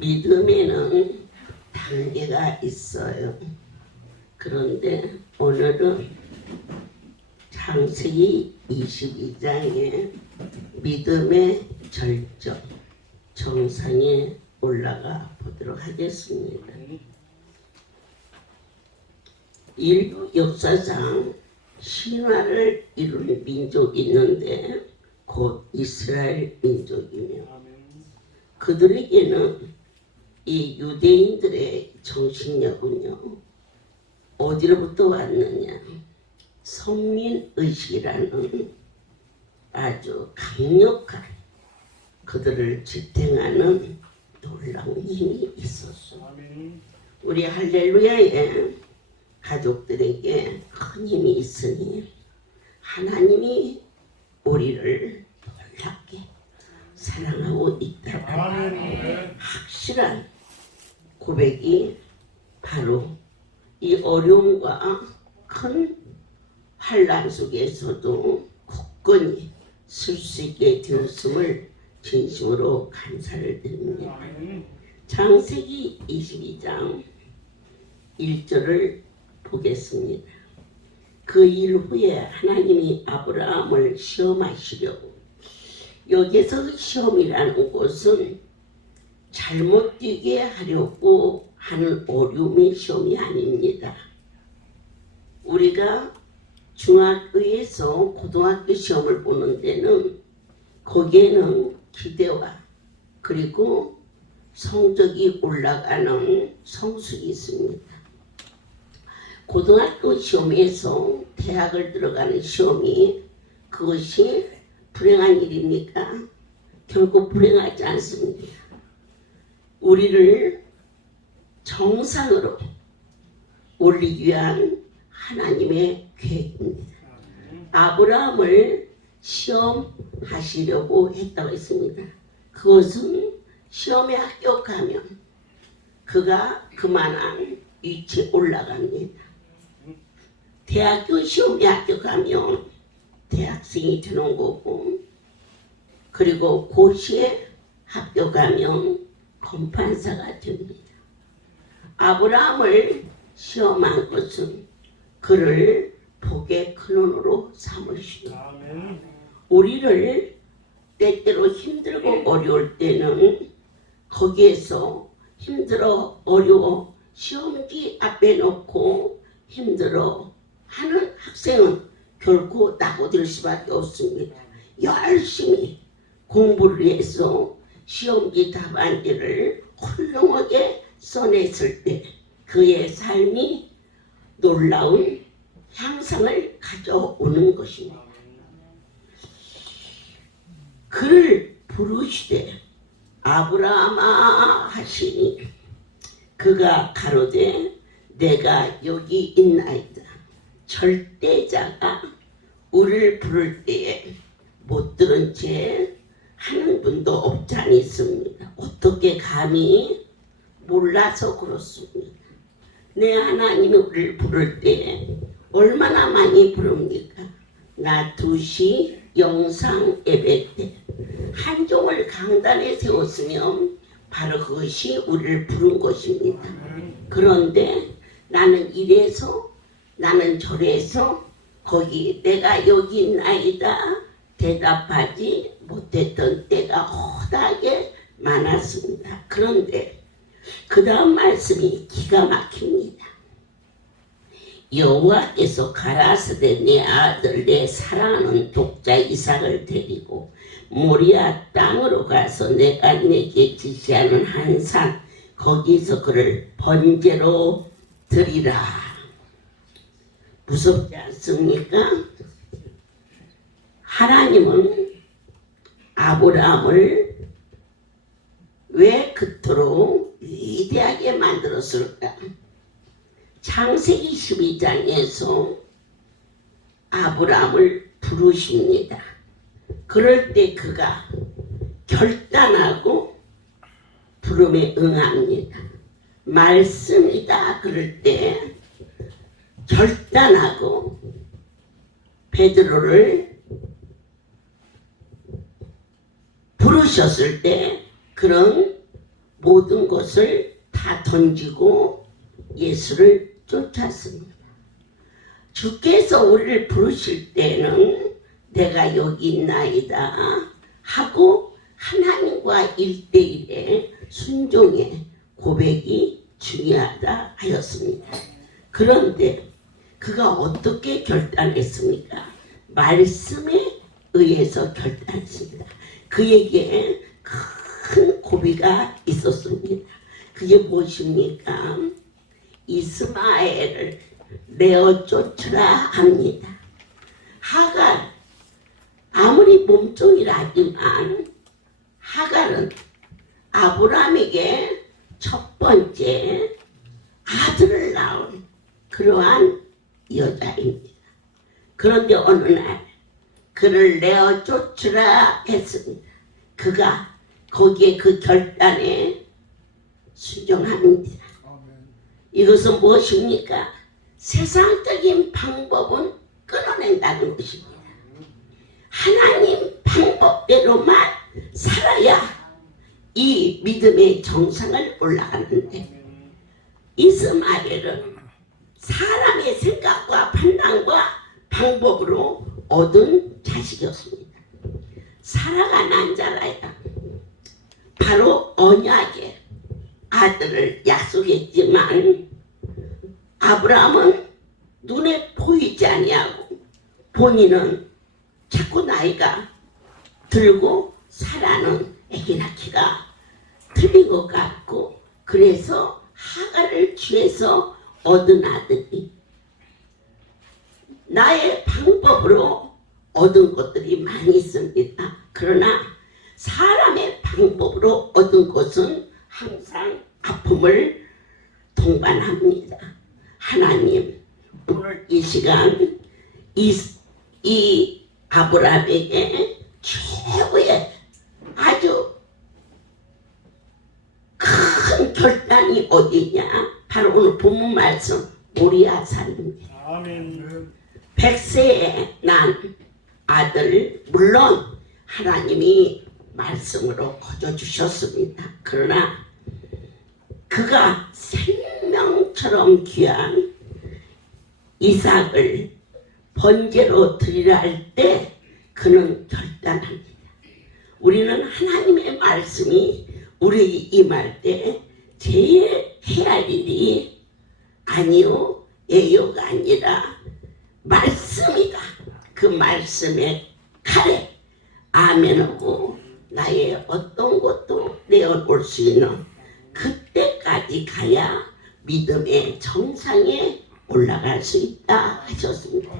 믿음에는 단계가 있어요. 그런데 오늘은 창세기 22장에 믿음의 절정, 정상에 올라가 보도록 하겠습니다. 인류 역사상 신화를 이룬 민족이 있는데 곧 이스라엘 민족이며, 그들에게는 이 유대인들의 정신력은요 어디로부터 왔느냐, 성민의식이라는 아주 강력한 그들을 지탱하는 놀라운 힘이 있었어. 우리 할렐루야의 가족들에게 큰 힘이 있으니 하나님이 우리를 놀랍게 사랑하고 있다는 확실한 고백이 바로 이 어려움과 큰 환난 속에서도 굳건히 쓸 수 있게 되었음을 진심으로 감사를 드립니다. 창세기 22장 1절을 보겠습니다. 그 일 후에 하나님이 아브라함을 시험하시려고, 여기서 시험이라는 것은 잘못 뛰게 하려고 하는 어려움의 시험이 아닙니다. 우리가 중학교에서 고등학교 시험을 보는 데는 거기에는 기대와 그리고 성적이 올라가는 성수기 있습니다. 고등학교 시험에서 대학을 들어가는 시험이 그것이 불행한 일입니까? 결코 불행하지 않습니다. 우리를 정상으로 올리기 위한 하나님의 계획입니다. 아브라함을 시험하시려고 했다고 했습니다. 그것은 시험에 합격하면 그가 그만한 위치에 올라갑니다. 대학교 시험에 합격하면 대학생이 되는 거고, 그리고 고시에 합격하면 검판사가 됩니다. 아브라함을 시험한 것은 그를 복의 근원으로 삼으시고, 우리를 때때로 힘들고 어려울 때는 거기에서 힘들어 어려워 시험지 앞에 놓고 힘들어 하는 학생은 결코 낙오될 수밖에 없습니다. 열심히 공부를 해서 시험지 답안지를 훌륭하게 써냈을 때 그의 삶이 놀라운 향상을 가져오는 것입니다. 그를 부르시되 아브라함아 하시니 그가 가로되 내가 여기 있나이다. 절대자가 우리를 부를 때에 못 들은 채 하는 분도 없지 않습니다. 어떻게 감히 몰라서 그렇습니다. 내 하나님이 우리를 부를 때 얼마나 많이 부릅니까? 나 2시 영상 예배 때 한 종을 강단에 세웠으면 바로 그것이 우리를 부른 것입니다. 그런데 나는 이래서 나는 저래서 거기 내가 여기 있나이다 대답하지 못했던 때가 허다하게 많았습니다. 그런데 그 다음 말씀이 기가 막힙니다. 여호와께서 가라사대 내 아들 내 사랑하는 독자 이삭을 데리고 모리아 땅으로 가서 내가 내게 지시하는 한 산 거기서 그를 번제로 드리라. 무섭지 않습니까? 하나님은 아브라함을 왜 그토록 위대하게 만들었을까? 창세기 12장에서 아브라함을 부르십니다. 그럴 때 그가 결단하고 부름에 응합니다. 말씀이다 그럴 때 결단하고 베드로를 부르셨을 때 그런 모든 것을 다 던지고 예수를 쫓았습니다. 주께서 우리를 부르실 때는 내가 여기 있나이다 하고 하나님과 1대1의 순종의 고백이 중요하다 하였습니다. 그런데 그가 어떻게 결단했습니까? 말씀에 의해서 결단했습니다. 그에게 큰 고비가 있었습니다. 그게 무엇입니까? 이스마엘을 내어 쫓으라 합니다. 하갈, 아무리 몸종이라지만 하갈은 아브라함에게 첫 번째 아들을 낳은 그러한 여자입니다. 그런데 어느 날 그를 내어 쫓으라 했습니다. 그가 거기에 그 결단에 순종합니다. 이것은 무엇입니까? 세상적인 방법은 끊어낸다는 것입니다. 하나님 방법대로만 살아야 이 믿음의 정상을 올라가는데 이스마엘은 사람의 생각과 판단과 방법으로 얻은 자식이었습니다. 사라가 난 자라야 바로 언약의 아들을 약속했지만 아브라함은 눈에 보이지 아니하고 본인은 자꾸 나이가 들고 사라는 아기 낳기가 틀린 것 같고 그래서 하갈을 취해서 얻은 아들이 나의 방법으로 얻은 것들이 많이 있습니다. 그러나 사람의 방법으로 얻은 것은 항상 아픔을 동반합니다. 하나님 오늘 이 시간 이 아브라함에게 최고의 아주 큰 결단이 어디냐? 바로 오늘 본문 말씀 모리아산입니다. 아멘. 100세에 난 아들 물론 하나님이 말씀으로 거둬주셨습니다. 그러나 그가 생명처럼 귀한 이삭을 번제로 드리라 할 때 그는 결단합니다. 우리는 하나님의 말씀이 우리 임할 때 제일 해야 할 일이 아니요 예요가 아니라 말씀이다. 그 말씀의 칼에 아멘하고 나의 어떤 것도 내어올 수 있는 그때까지 가야 믿음의 정상에 올라갈 수 있다 하셨습니다.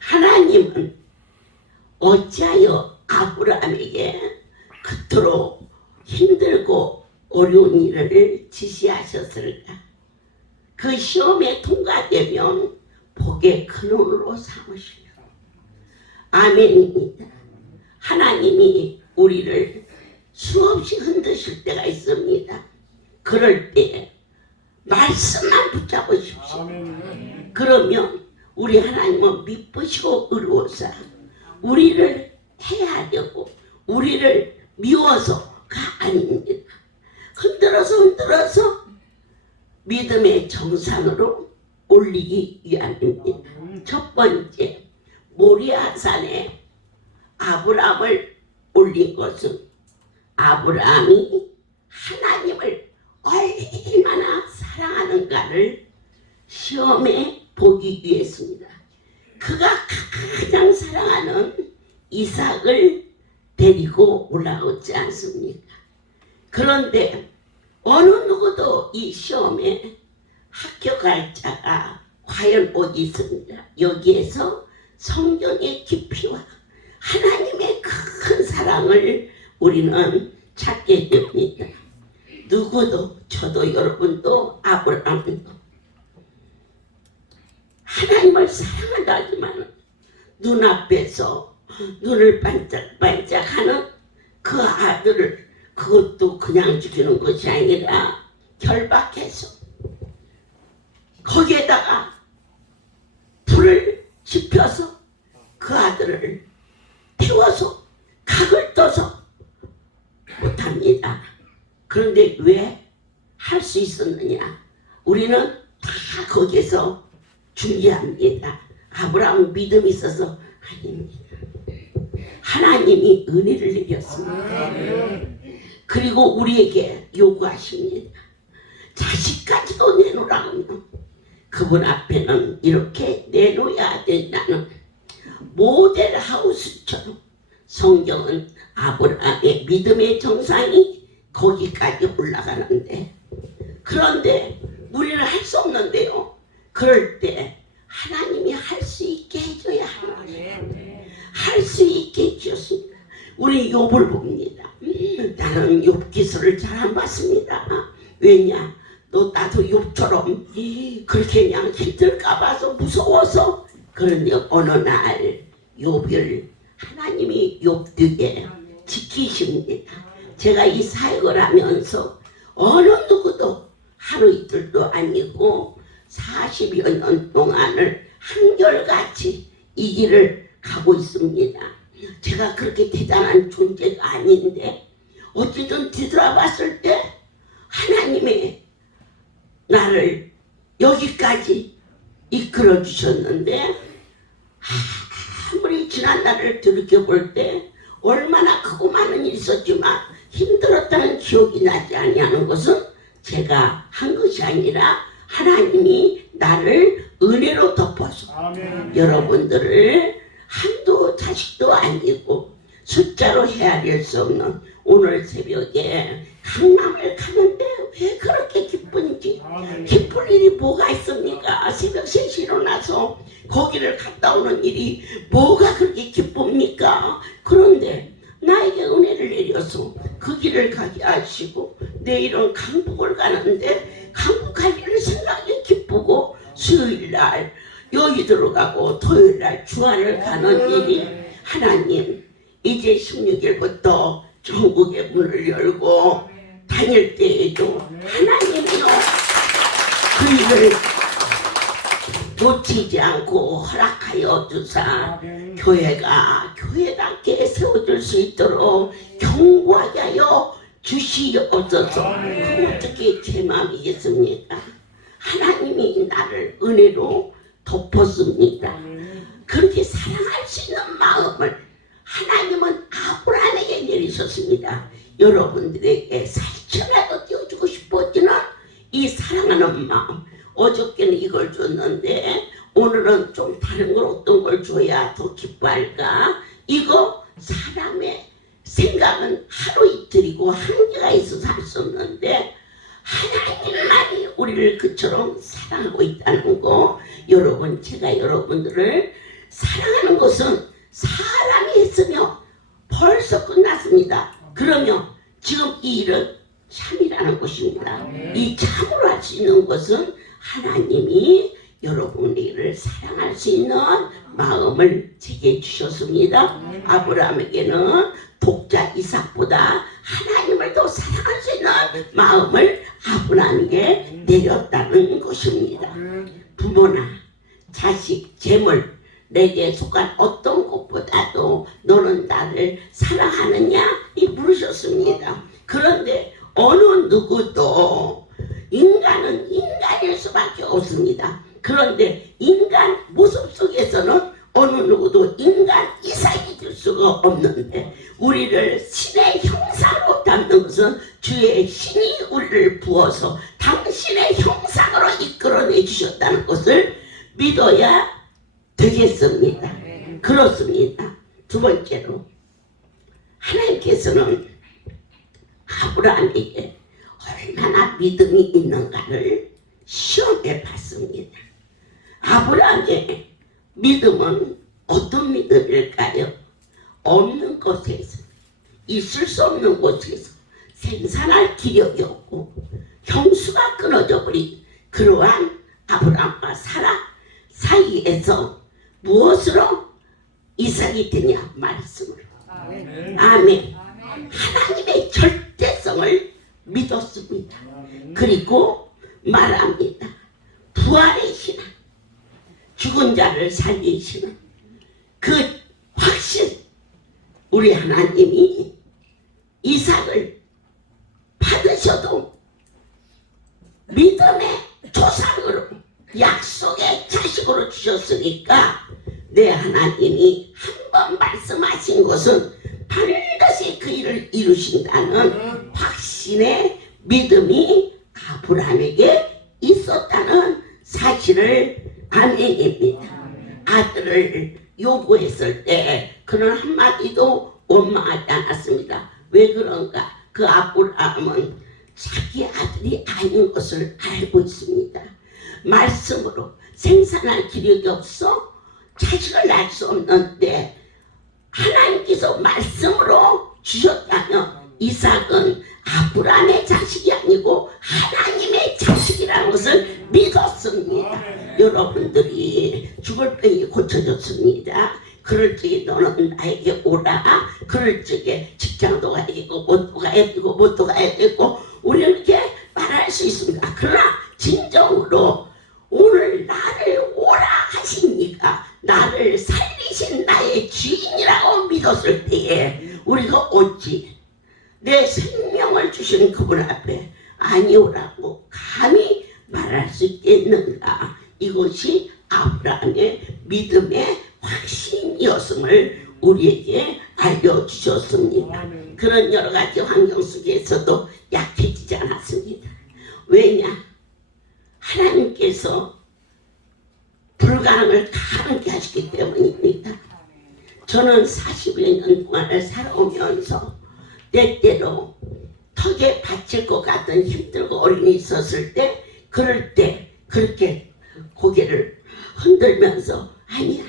하나님은 어찌하여 아브라함에게 그토록 힘들고 어려운 일을 지시하셨을까? 그 시험에 통과되면 복의 근원으로 삼으시려. 아멘입니다. 하나님이 우리를 수없이 흔드실 때가 있습니다. 그럴 때 말씀만 붙잡으십시오. 그러면 우리 하나님은 미쁘시고 의로우사 우리를 해하려고 우리를 미워서가 아닙니다. 흔들어서 믿음의 정상으로 올리기 위함입니다. 첫 번째 모리아산에 아브라함을 올린 것은 아브라함이 하나님을 얼마나 사랑하는가를 시험해 보기 위해서입니다. 그가 가장 사랑하는 이삭을 데리고 올라오지 않습니까? 그런데 어느 누구도 이 시험에 합격할 자가 과연 어디 있습니다. 여기에서 성경의 깊이와 하나님의 큰 사랑을 우리는 찾게 됩니다. 누구도 저도 여러분도 아브라함도 하나님을 사랑한다 하지만 눈앞에서 눈을 반짝반짝하는 그 아들을 그것도 그냥 죽이는 것이 아니라 결박해서 거기에다가 불을 지펴서 그 아들을 태워서 각을 떠서 못합니다. 그런데 왜 할 수 있었느냐? 우리는 다 거기에서 준비합니다. 아브라함 믿음이 있어서 아닙니다. 하나님이 은혜를 내렸습니다. 그리고 우리에게 요구하십니다. 자식까지도 내놓으라며 그분 앞에는 이렇게 내놓아야 된다는 모델 하우스처럼 성경은 아브라함의 믿음의 정상이 거기까지 올라가는데, 그런데 우리는 할 수 없는데요. 그럴 때 하나님이 할 수 있게 해줘야 합니다. 할 수 있게 해주셨습니다. 우리 욥을 봅니다. 나는 욥 기술을 잘 안 봤습니다. 왜냐? 나도 욥처럼 그렇게 그냥 힘들까 봐서 무서워서. 그런데 어느 날 욥을 하나님이 욥 뒤에 지키십니다. 제가 이 사역을 하면서 어느 누구도 하루 이틀도 아니고 40여 년 동안을 한결같이 이 길을 가고 있습니다. 제가 그렇게 대단한 존재가 아닌데 어쨌든 뒤돌아봤을 때 하나님의 나를 여기까지 이끌어 주셨는데, 아무리 지난 날을 돌이켜볼 때 얼마나 크고 많은 일이 있었지만 힘들었다는 기억이 나지 아니하는 것은 제가 한 것이 아니라 하나님이 나를 은혜로 덮어서 여러분들을 한두 자식도 아니고 숫자로 헤아릴 수 없는 오늘 새벽에 강남을 가는데 왜 그렇게 기쁜지, 기쁠 일이 뭐가 있습니까? 새벽 3시에 일어나서 거기를 갔다 오는 일이 뭐가 그렇게 기쁩니까? 그런데 나에게 은혜를 내려서 그 길을 가게 하시고 내일은 강북을 가는데 강북 갈 일을 생각이 기쁘고, 수요일날 여의도로 가고 토요일날 주안을 가는 일이, 하나님 이제 16일부터 전국의 문을 열고 다닐 때에도 하나님이요 그 일을 놓치지 않고 허락하여 주사 교회가 교회답게 세워질 수 있도록 경고하게 하여 주시옵소서. 어떻게 제 마음이겠습니까? 하나님이 나를 은혜로 덮었습니다. 그렇게 사랑할 수 있는 마음을 하나님은 아브라함에게 내리셨습니다. 여러분들에게 살처라도 띄워주고 싶어지는 이 사랑하는 마음, 어저께는 이걸 줬는데 오늘은 좀 다른 걸 어떤 걸 줘야 더 기뻐할까? 이거 사람의 생각은 하루 이틀이고 한계가 있어서 할 수 없는데 하나님만이 우리를 그처럼 사랑하고 있다는 거, 여러분, 제가 여러분들을 사랑하는 것은 사람이 했으면 벌써 끝났습니다. 그러면 지금 이 일은 참이라는 것입니다. 이 참으로 할 수 있는 것은 하나님이 여러분들을 사랑할 수 있는 마음을 제게 주셨습니다. 아브라함에게는 독자 이삭보다 하나님을 더 사랑할 수 있는 마음을 아브라함에게 내렸다는 것입니다. 부모나 자식, 재물, 내게 속한 어떤 것보다도 너는 나를 사랑하느냐? 이 물으셨습니다. 그런데 어느 누구도 인간은 인간일 수밖에 없습니다. 그런데 인간 모습 속에서는 어느 누구도 인간 이상이 될 수가 없는데, 우리를 신의 형상으로 담는 것은 주의 신이 우리를 부어서 당신의 형상으로 이끌어내 주셨다는 것을 믿어야 되겠습니다. 그렇습니다. 두 번째로, 하나님께서는 아브라함에게 얼마나 믿음이 있는가를 시험해 봤습니다. 아브라함의 믿음은 어떤 믿음일까요? 없는 것에서, 있을 수 없는 곳에서 생산할 기력이 없고 형수가 끊어져 버린 그러한 아브라함과 사라 사이에서 무엇으로 이삭이 되냐? 말씀으로. 아멘. 하나님의 절대성을 믿었습니다. 그리고 말합니다. 부활의 신앙, 죽은 자를 살리시는 그 확신, 우리 하나님이 이삭을 받으시 하면서도 믿음의 조상으로 약속의 자식으로 주셨으니까 내 하나님이 한 번 말씀하신 것은 반드시 그 일을 이루신다는 확신의 믿음이 아브라함에게 있었다는 사실을 아멘입니다. 아들을 요구했을 때 그는 한마디도 원망하지 않았습니다. 왜 그런가? 그 아브라함은 자기 아들이 아닌 것을 알고 있습니다. 말씀으로 생산할 기력이 없어 자식을 낳을 수 없는데 하나님께서 말씀으로 주셨다면 이삭은 아브라함의 자식이 아니고 하나님의 자식이라는 것을 믿었습니다. 여러분들이 죽을 병이 고쳐졌습니다. 그럴 적에 너는 나에게 오라. 그럴 적에 직장도 가야 되고 못도 가야 되고 못도 가야 되고 우리는 이렇게 말할 수 있습니다. 그러나 진정으로 오늘 나를 오라 하시니까 나를 살리신 나의 주인이라고 믿었을 때에 우리가 어찌 내 생명을 주신 그분 앞에 아니오라고 감히 말할 수 있겠는가. 이것이 아브라함의 믿음의 확신이었음을 우리에게 알려주셨습니다. 그런 여러 가지 환경 속에서도 약해지지 않았습니다. 왜냐? 하나님께서 불가능을 가능케 하시기 때문입니다. 저는 40여 년 동안을 살아오면서 때때로 턱에 받칠 것 같은 힘들고 어려움이 있었을 때 그럴 때 그렇게 고개를 흔들면서 아니야,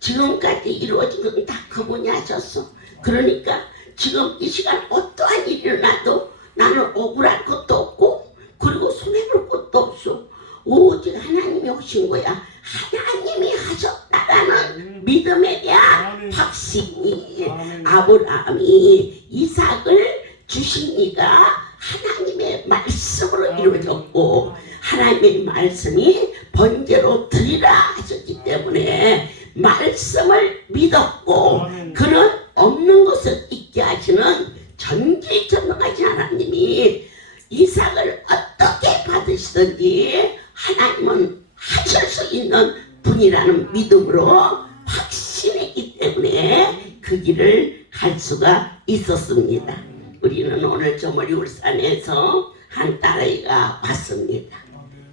지금까지 이루어진 건 다 그분이 하셨어. 그러니까 지금 이 시간 어떠한 일이 일어나도 나는 억울할 것도 없고 그리고 손해볼 것도 없어. 오직 하나님이 오신 거야. 하나님이 하셨다라는 믿음에 대한 확신이 아브라함이 이삭을 주시니까 하나님의 말씀으로 이루어졌고 하나님의 말씀이 번제로 드리라 하셨기 때문에 말씀을 믿었고 그는 없는 것을 있게 하시는 전지전능하신 하나님이 이삭을 어떻게 받으시든지 하나님은 하실 수 있는 분이라는 믿음으로 확신했기 때문에 그 길을 갈 수가 있었습니다. 우리는 오늘 저머리 울산에서 한 딸아이가 왔습니다.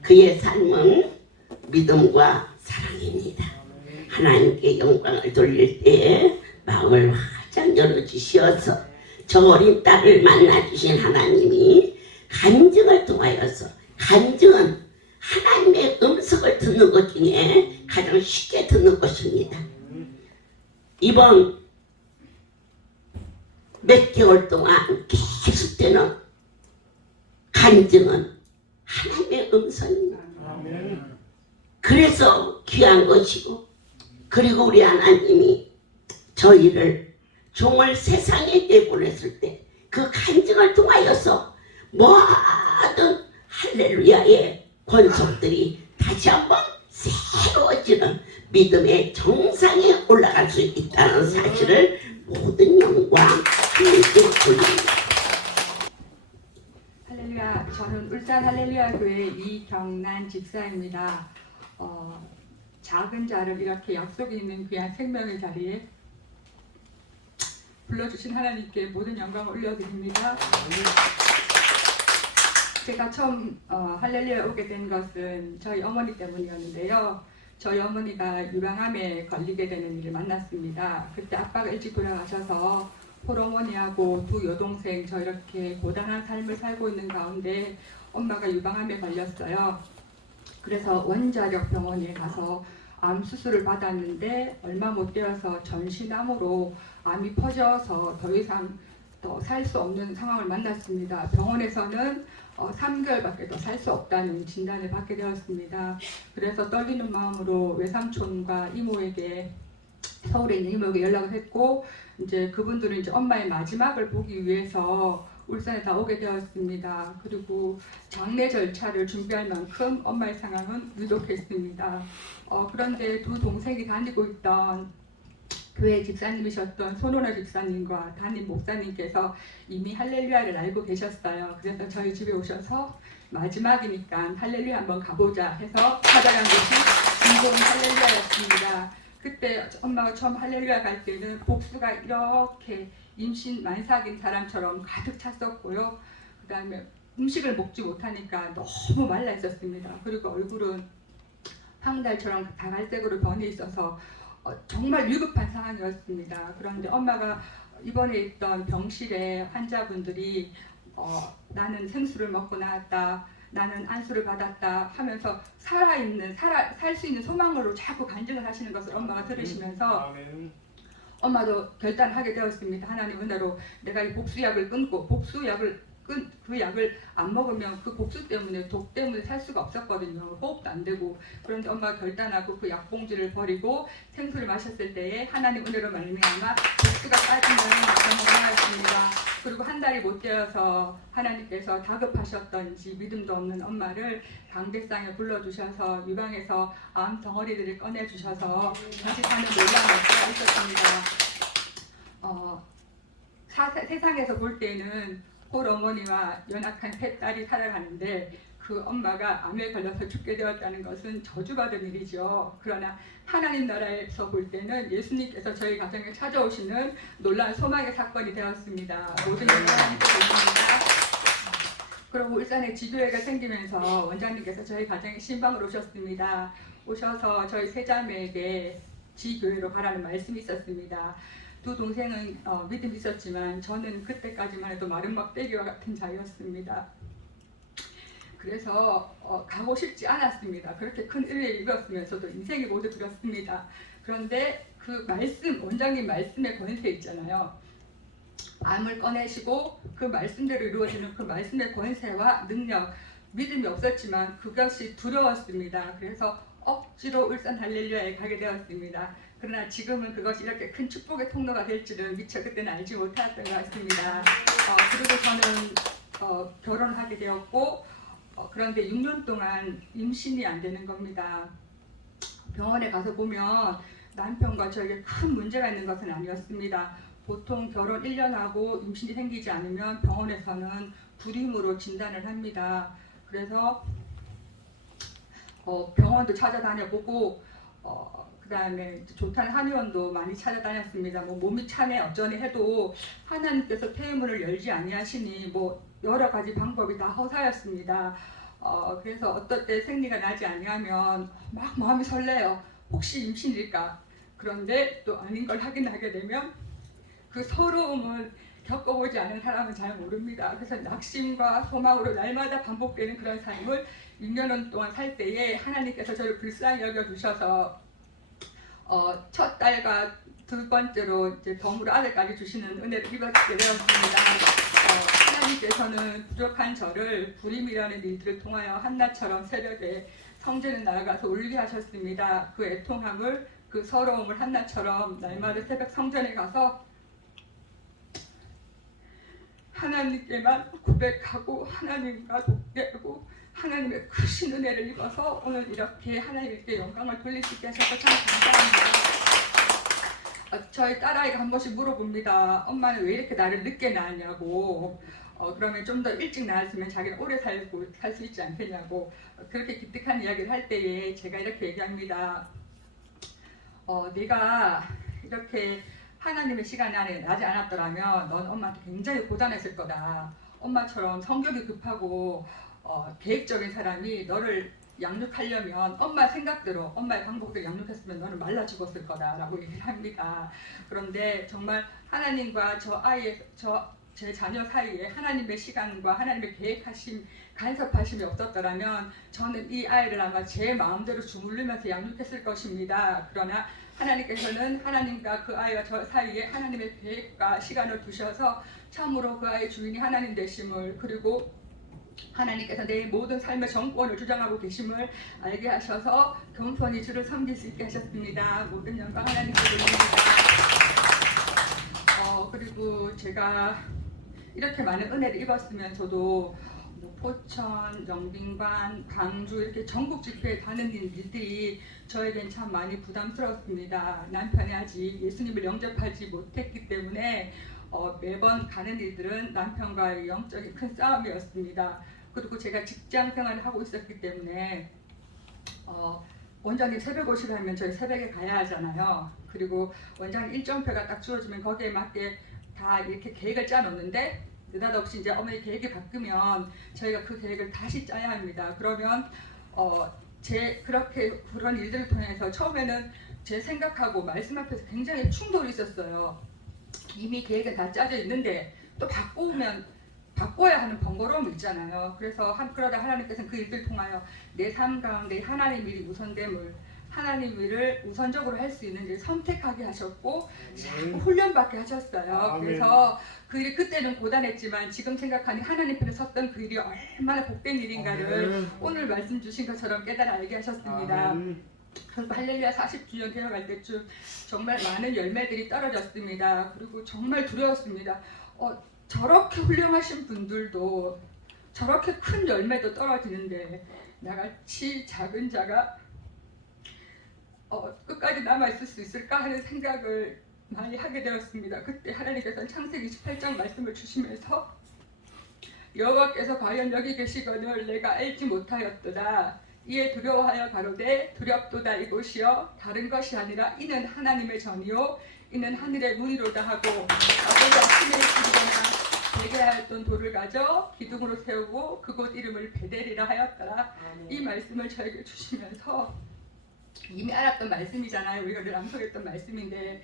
그의 삶은 믿음과 사랑입니다. 하나님께 영광을 돌릴 때에 마음을 활짝 열어주시어서 저 어린 딸을 만나주신 하나님이 간증을 통하여서, 간증은 하나님의 음성을 듣는 것 중에 가장 쉽게 듣는 것입니다. 이번 몇 개월 동안 계속되는 간증은 하나님의 음성입니다. 그래서 귀한 것이고, 그리고 우리 하나님이 저희를 종을 세상에 내보냈을 때 그 간증을 통하여서 모든 할렐루야의 권속들이 다시 한번 새로워지는 믿음의 정상에 올라갈 수 있다는 사실을 모든 영광 하나님께 돌립니다. 할렐루야, 저는 울산 할렐루야 교회 이경란 집사입니다. 작은 자를 이렇게 약속이 있는 귀한 생명의 자리에 불러주신 하나님께 모든 영광을 올려드립니다. 제가 처음 할렐루야 오게 된 것은 저희 어머니 때문이었는데요. 저희 어머니가 유방암에 걸리게 되는 일을 만났습니다. 그때 아빠가 일찍 돌아가셔서 홀어머니하고 두 여동생 저 이렇게 고단한 삶을 살고 있는 가운데 엄마가 유방암에 걸렸어요. 그래서 원자력 병원에 가서 암 수술을 받았는데 얼마 못 되어서 전신암으로 암이 퍼져서 더 이상 더 살 수 없는 상황을 만났습니다. 병원에서는 3개월밖에 더 살 수 없다는 진단을 받게 되었습니다. 그래서 떨리는 마음으로 외삼촌과 이모에게, 서울에 있는 이모에게 연락을 했고, 이제 그분들은 이제 엄마의 마지막을 보기 위해서 울산에 다 오게 되었습니다. 그리고 장례 절차를 준비할 만큼 엄마의 상황은 위독했습니다. 그런데 두 동생이 다니고 있던 교회 집사님이셨던 손원호 집사님과 담임 목사님께서 이미 할렐루야를 알고 계셨어요. 그래서 저희 집에 오셔서 마지막이니까 할렐루야 한번 가보자 해서 찾아간 곳이 인공 할렐루야였습니다. 그때 엄마가 처음 할렐루야 갈 때는 복수가 이렇게 임신 만삭인 사람처럼 가득 찼었고요. 그 다음에 음식을 먹지 못하니까 너무 말라 있었습니다. 그리고 얼굴은 황달처럼 다갈색으로 변해 있어서 정말 위급한 상황이었습니다. 그런데 엄마가 입원해 있던 병실에 환자분들이 나는 생수를 먹고 나왔다, 나는 안수를 받았다 하면서 살 수 있는 소망으로 자꾸 간증을 하시는 것을 엄마가 들으시면서 엄마도 결단하게 되었습니다. 하나님 은혜로 내가 이 복수약을 끊고 그 약을 안 먹으면 그 복수 때문에 독 때문에 살 수가 없었거든요. 호흡도 안 되고. 그런데 엄마가 결단하고 그 약봉지를 버리고 생수를 마셨을 때에 하나님 은혜로 말미암아 복수가 빠진다는 경험을 하였습니다. 그리고 한 달이 못 되어서 하나님께서 다급하셨던지 믿음도 없는 엄마를 강대상에 불러주셔서 유방에서 암 덩어리들을 꺼내주셔서 다시 사는 놀라운 역사가 있었습니다. 세상에서 볼 때는 홀 어머니와 연약한 세 딸이 살아가는데 그 엄마가 암에 걸려서 죽게 되었다는 것은 저주받은 일이죠. 그러나 하나님 나라에서 볼 때는 예수님께서 저희 가정에 찾아오시는 놀라운 소망의 사건이 되었습니다. 모든 영광 하나님께 돌립니다. 그리고 울산에 지교회가 생기면서 원장님께서 저희 가정에 신방을 오셨습니다. 오셔서 저희 세자매에게 지교회로 가라는 말씀이 있었습니다. 두 동생은 믿음이 있었지만 저는 그때까지만 해도 마른 막대기와 같은 자였습니다. 그래서 가고 싶지 않았습니다. 그렇게 큰 은혜를 입었으면서도 인생이 모두 그렇습니다. 그런데 그 말씀, 원장님 말씀의 권세 있잖아요. 암을 꺼내시고 그 말씀대로 이루어지는 그 말씀의 권세와 능력, 믿음이 없었지만 그것이 두려웠습니다. 그래서 억지로 울산 할렐루야에 가게 되었습니다. 그러나 지금은 그것이 이렇게 큰 축복의 통로가 될 줄은 미처 그때는 알지 못했던 것 같습니다. 그리고 저는 결혼하게 되었고 그런데 6년 동안 임신이 안 되는 겁니다. 병원에 가서 보면 남편과 저에게 큰 문제가 있는 것은 아니었습니다. 보통 결혼 1년 하고 임신이 생기지 않으면 병원에서는 불임으로 진단을 합니다. 그래서 병원도 찾아다녀보고 그 다음에 좋다는 한의원도 많이 찾아다녔습니다. 뭐 몸이 차네 어쩌네 해도 하나님께서 태의문을 열지 아니하시니 뭐 여러 가지 방법이 다 허사였습니다. 그래서 어떨 때 생리가 나지 아니하면 막 마음이 설레요. 혹시 임신일까? 그런데 또 아닌 걸 확인하게 되면 그 서러움을 겪어보지 않은 사람은 잘 모릅니다. 그래서 낙심과 소망으로 날마다 반복되는 그런 삶을 6년 동안 살 때에 하나님께서 저를 불쌍히 여겨주셔서 첫 딸과 두 번째로 이제 덤으로 아들까지 주시는 은혜를 입었게 되었습니다. 하나님께서는 부족한 저를 불임이라는 일들을 통하여 한나처럼 새벽에 성전에 나아가서 울게 하셨습니다. 그 애통함을 그 서러움을 한나처럼 날마다 새벽 성전에 가서 하나님께만 고백하고 하나님과 독대하고 하나님의 크신 은혜를 입어서 오늘 이렇게 하나님께 영광을 돌릴 수 있게 하셔서 참 감사합니다. 저희 딸아이가 한 번씩 물어봅니다. 엄마는 왜 이렇게 나를 늦게 낳았냐고. 그러면 좀 더 일찍 낳았으면 자기는 오래 살 수 있지 않겠냐고. 그렇게 기특한 이야기를 할 때에 제가 이렇게 얘기합니다. 네가 이렇게 하나님의 시간 안에 나지 않았더라면 넌 엄마한테 굉장히 고단했을 거다. 엄마처럼 성격이 급하고 계획적인 사람이 너를 양육하려면 엄마 생각대로 엄마의 방법대로 양육했으면 너는 말라 죽었을 거다라고 얘기를 합니다. 그런데 정말 하나님과 제 자녀 사이에 하나님의 시간과 하나님의 계획하심, 간섭하심이 없었더라면 저는 이 아이를 아마 제 마음대로 주물르면서 양육했을 것입니다. 그러나 하나님께서는 하나님과 그 아이와 저 사이에 하나님의 계획과 시간을 두셔서 참으로 그 아이의 주인이 하나님 되심을, 그리고 하나님께서 내 모든 삶의 정권을 주장하고 계심을 알게 하셔서 겸손히 주를 섬길 수 있게 하셨습니다. 모든 영광 하나님께 돌립니다. 그리고 제가 이렇게 많은 은혜를 입었으면서도 뭐 포천, 영빈관, 강주 이렇게 전국 집회에 가는 일들이 저에겐 참 많이 부담스럽습니다. 남편이 아직 예수님을 영접하지 못했기 때문에 매번 가는 일들은 남편과의 영적인 큰 싸움이었습니다. 그리고 제가 직장 생활을 하고 있었기 때문에 원장님 새벽 오시라면 저희 새벽에 가야 하잖아요. 그리고 원장님 일정표가 딱 주어지면 거기에 맞게 다 이렇게 계획을 짜 놓는데 느닷없이 이제 어머니 계획이 바뀌면 저희가 그 계획을 다시 짜야 합니다. 그러면 그렇게 그런 일들을 통해서 처음에는 제 생각하고 말씀 앞에서 굉장히 충돌이 있었어요. 이미 계획은 다 짜져 있는데 또 바꿔야 하는 번거로움이 있잖아요. 그래서 그러다 하나님께서는 그 일들 통하여 내 삶 가운데 하나님 일이 우선됨을, 하나님 일을 우선적으로 할 수 있는 일을 선택하게 하셨고 자꾸 훈련받게 하셨어요. 아멘. 그래서 그 일이 그때는 고단했지만 지금 생각하니 하나님 편에 섰던 그 일이 얼마나 복된 일인가를 아멘. 오늘 말씀 주신 것처럼 깨달아 알게 하셨습니다. 아멘. 그리고 할렐루야 40주년 되어갈 때쯤 정말 많은 열매들이 떨어졌습니다. 그리고 정말 두려웠습니다. 저렇게 훌륭하신 분들도 저렇게 큰 열매도 떨어지는데 나같이 작은 자가 끝까지 남아있을 수 있을까 하는 생각을 많이 하게 되었습니다. 그때 하나님께서는 창세기 28장 말씀을 주시면서 여호와께서 과연 여기 계시거늘 내가 알지 못하였도다. 이에 두려워하여 가로되 두렵도다 이곳이여 다른 것이 아니라 이는 하나님의 전이요 이는 하늘의 문이로다 하고 아버지 아침에 이르거나 베개하였던 돌을 가져 기둥으로 세우고 그곳 이름을 베델이라 하였더라. 이 말씀을 저에게 주시면서 이미 알았던 말씀이잖아요. 우리가 늘 암송했던 말씀인데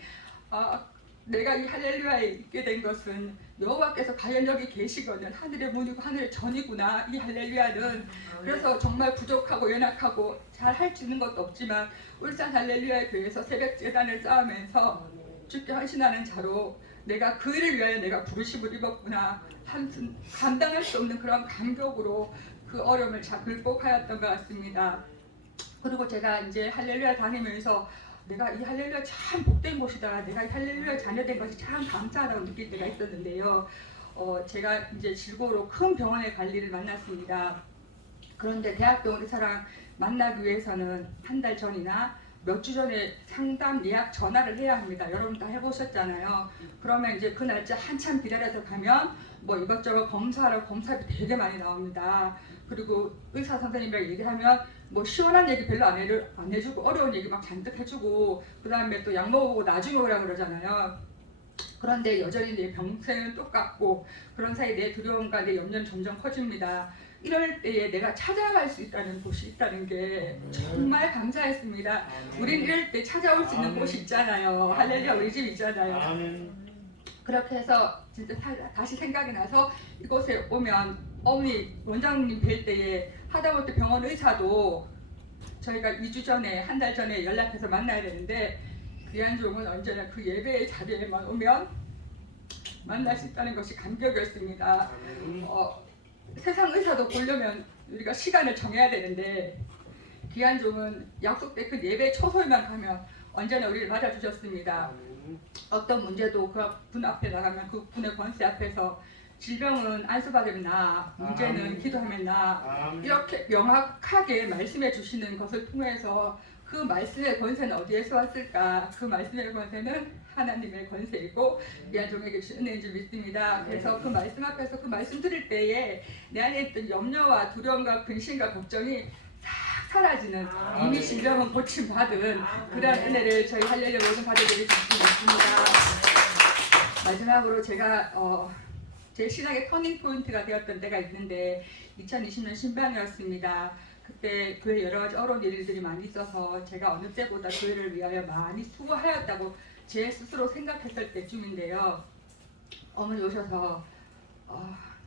내가 이 할렐루야에 있게 된 것은 여호와께서 과연 여기 계시거든 하늘의 문이고 하늘의 전이구나 이 할렐루야는. 그래서 정말 부족하고 연약하고 잘 할 수 있는 것도 없지만 울산 할렐루야 교회에서 새벽 제단을 쌓으면서 주께 헌신하는 자로 내가 그 일을 위하여 내가 부르심을 입었구나 감당할 수 없는 그런 감격으로 그 어려움을 잘 극복하였던 것 같습니다. 그리고 제가 이제 할렐루야 다니면서 내가 이 할렐루야 참 복된 곳이다. 내가 이 할렐루야 자녀된 것이 참 감사하다고 느낄 때가 있었는데요. 제가 이제 질고로 큰 병원에 갈 일을 만났습니다. 그런데 대학병원 의사랑 만나기 위해서는 한 달 전이나 몇 주 전에 상담 예약 전화를 해야 합니다. 여러분 다 해보셨잖아요. 그러면 이제 그 날짜 한참 기다려서 가면 뭐 이것저것 검사하라고 검사비 되게 많이 나옵니다. 그리고 의사 선생님이랑 얘기하면 뭐 시원한 얘기 별로 안 해주고 어려운 얘기 막 잔뜩 해주고 그 다음에 또 약 먹어보고 나중에 오라 그러잖아요. 그런데 여전히 내 병세는 똑같고 그런 사이 내 두려움과 내 염려는 점점 커집니다. 이럴 때에 내가 찾아갈 수 있다는 곳이 있다는 게 정말 감사했습니다. 우린 이럴 때 찾아올 수 있는 아멘. 곳이 있잖아요. 할렐루야 우리 집 있잖아요. 아멘. 그렇게 해서 진짜 다시 생각이 나서 이곳에 오면 어머니 원장님 뵐 때에 하다못해 병원 의사도 저희가 2주 전에 한 달 전에 연락해서 만나야 되는데 귀한 종은 언제나 그 예배의 자리에만 오면 만날 수 있다는 것이 감격이었습니다. 세상 의사도 보려면 우리가 시간을 정해야 되는데 귀한 종은 약속된 그 예배 초소에만 가면 언제나 우리를 맞아주셨습니다. 어떤 문제도 그 분 앞에 나가면 그 분의 권세 앞에서 질병은 안수받으면 나, 문제는 기도하면 나 이렇게 명확하게 말씀해 주시는 것을 통해서 그 말씀의 권세는 어디에서 왔을까? 그 말씀의 권세는 하나님의 권세이고 귀한 종에게 주신 은혜인 줄 믿습니다. 그래서 그 말씀 앞에서 그 말씀 들을 때에 내 안에 있던 염려와 두려움과 근심과 걱정이 싹 사라지는 이미 질병은 고침받은 그러한 은혜를 저희 할렐루야 모든 가족들이 주시고 있습니다. 마지막으로 제가 제 신앙의 터닝 포인트가 되었던 때가 있는데 2020년 신방이었습니다. 그때 교회 여러 가지 어려운 일들이 많이 있어서 제가 어느 때보다 교회를 위하여 많이 수고하였다고 제 스스로 생각했을 때쯤인데요. 어머니 오셔서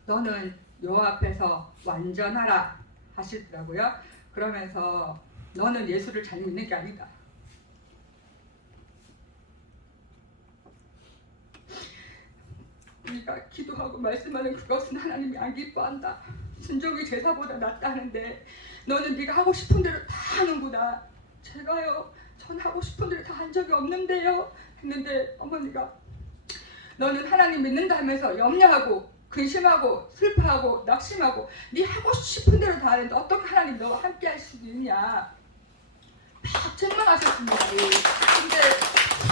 너는 여호와 앞에서 완전하라 하시더라고요. 그러면서 너는 예수를 잘 믿는 게 아니다. 우리가 기도하고 말씀하는 그것은 하나님이 안 기뻐한다. 순종이 제사보다 낫다는데 너는 네가 하고 싶은 대로 다 하는구나. 제가요, 전 하고 싶은 대로 다 한 적이 없는데요 했는데 어머니가 너는 하나님 믿는다 하면서 염려하고 근심하고 슬퍼하고 낙심하고 네 하고 싶은 대로 다 하는데 어떻게 하나님 너와 함께 할 수 있냐 막 책망하셨습니다. 근데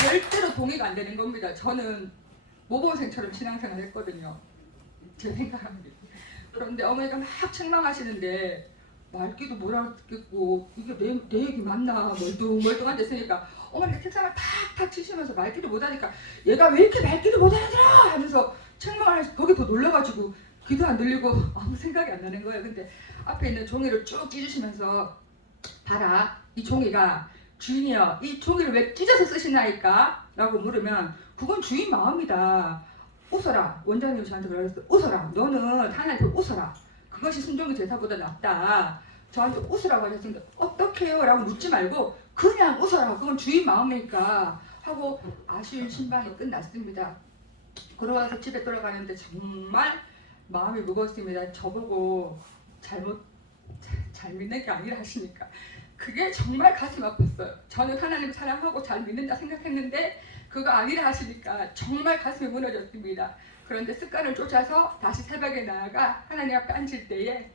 절대로 동의가 안 되는 겁니다. 저는 모범생처럼 신앙생활 했거든요. 제 생각합니다. 그런데 어머니가 막 책망하시는데 말귀도 못 알아듣겠고 이게 내 얘기 맞나 멀뚱멀뚱한 데 있으니까 어머니가 책상을 탁탁 치시면서 말귀도 못 하니까 얘가 왜 이렇게 말귀도 못 알아들어 하면서 책망을 하시 거기 더 놀라가지고 귀도 안 들리고 아무 생각이 안 나는 거예요. 근데 앞에 있는 종이를 쭉 찢으시면서 봐라 이 종이가 주인이여 이 종이를 왜 찢어서 쓰시나이까? 라고 물으면 그건 주인 마음이다. 웃어라. 원장님이 저한테 그러셨어요. 웃어라. 너는 하나님께 웃어라. 그것이 순종의 제사보다 낫다. 저한테 웃으라고 하셨습니다. 어떡해요? 라고 묻지 말고 그냥 웃어라. 그건 주인 마음이니까 하고 아쉬운 신방이 끝났습니다. 그러고서 집에 돌아가는데 정말 마음이 무거웠습니다. 저보고 잘 믿는 게 아니라 하시니까 그게 정말 가슴 아팠어요. 저는 하나님 사랑하고 잘 믿는다 생각했는데 그거 아니라 하시니까 정말 가슴이 무너졌습니다. 그런데 습관을 쫓아서 다시 새벽에 나아가 하나님 앞에 앉을 때에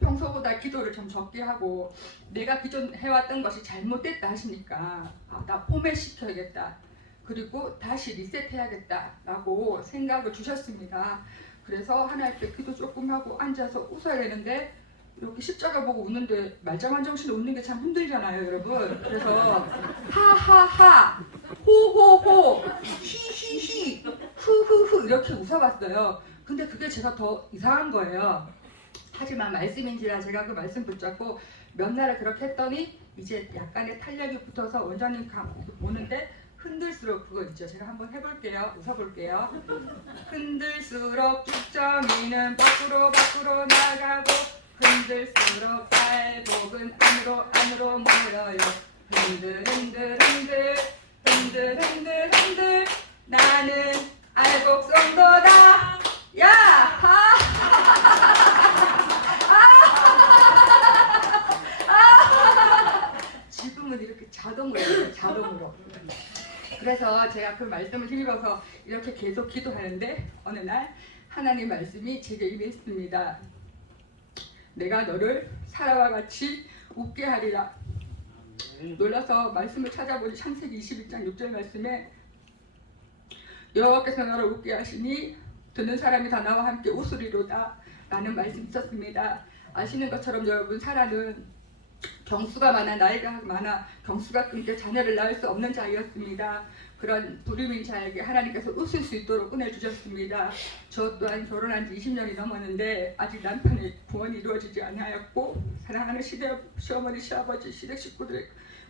평소보다 기도를 좀 적게 하고 내가 기존 해왔던 것이 잘못됐다 하시니까 나 포맷시켜야겠다. 그리고 다시 리셋해야겠다라고 생각을 주셨습니다. 그래서 하나님 앞에 기도 조금 하고 앉아서 웃어야 되는데 이렇게 십자가 보고 웃는데 말짱한 정신에 웃는 게 참 힘들잖아요, 여러분. 그래서 하하하, 호호호, 히히히, 후후후 이렇게 웃어봤어요. 근데 그게 제가 더 이상한 거예요. 하지만 말씀인지라 제가 그 말씀 붙잡고 몇 날을 그렇게 했더니 이제 약간의 탄력이 붙어서 원장님 보는데 흔들수록 그거 있죠. 제가 한번 해볼게요. 웃어볼게요. 흔들수록 쭉정이는 밖으로 나가고 흔들수록 발복은 안으로 모여요. 흔들 나는 알곡성도다. 야! 지금은 이렇게 자동으로 해요. 자동으로. 그래서 제가 그 말씀을 힘입어서 이렇게 계속 기도하는데 어느 날 하나님 말씀이 제게 임했습니다. 내가 너를 사라와 같이 웃게 하리라. 놀라서 말씀을 찾아보니 창세기 21장 6절 말씀에 여호와께서 너를 웃게 하시니 듣는 사람이 다 나와 함께 웃으리로다 라는 말씀이 있었습니다. 아시는 것처럼 여러분 사라는 경수가 많아 나이가 많아 경수가 끊겨 자녀를 낳을 수 없는 자이었습니다. 그런 불임인 자에게 하나님께서 웃을 수 있도록 은혜 주셨습니다. 저 또한 결혼한 지 20년이 넘었는데 아직 남편의 구원이 이루어지지 아니하였고 사랑하는 시어머니 시아버지 시댁 식구들의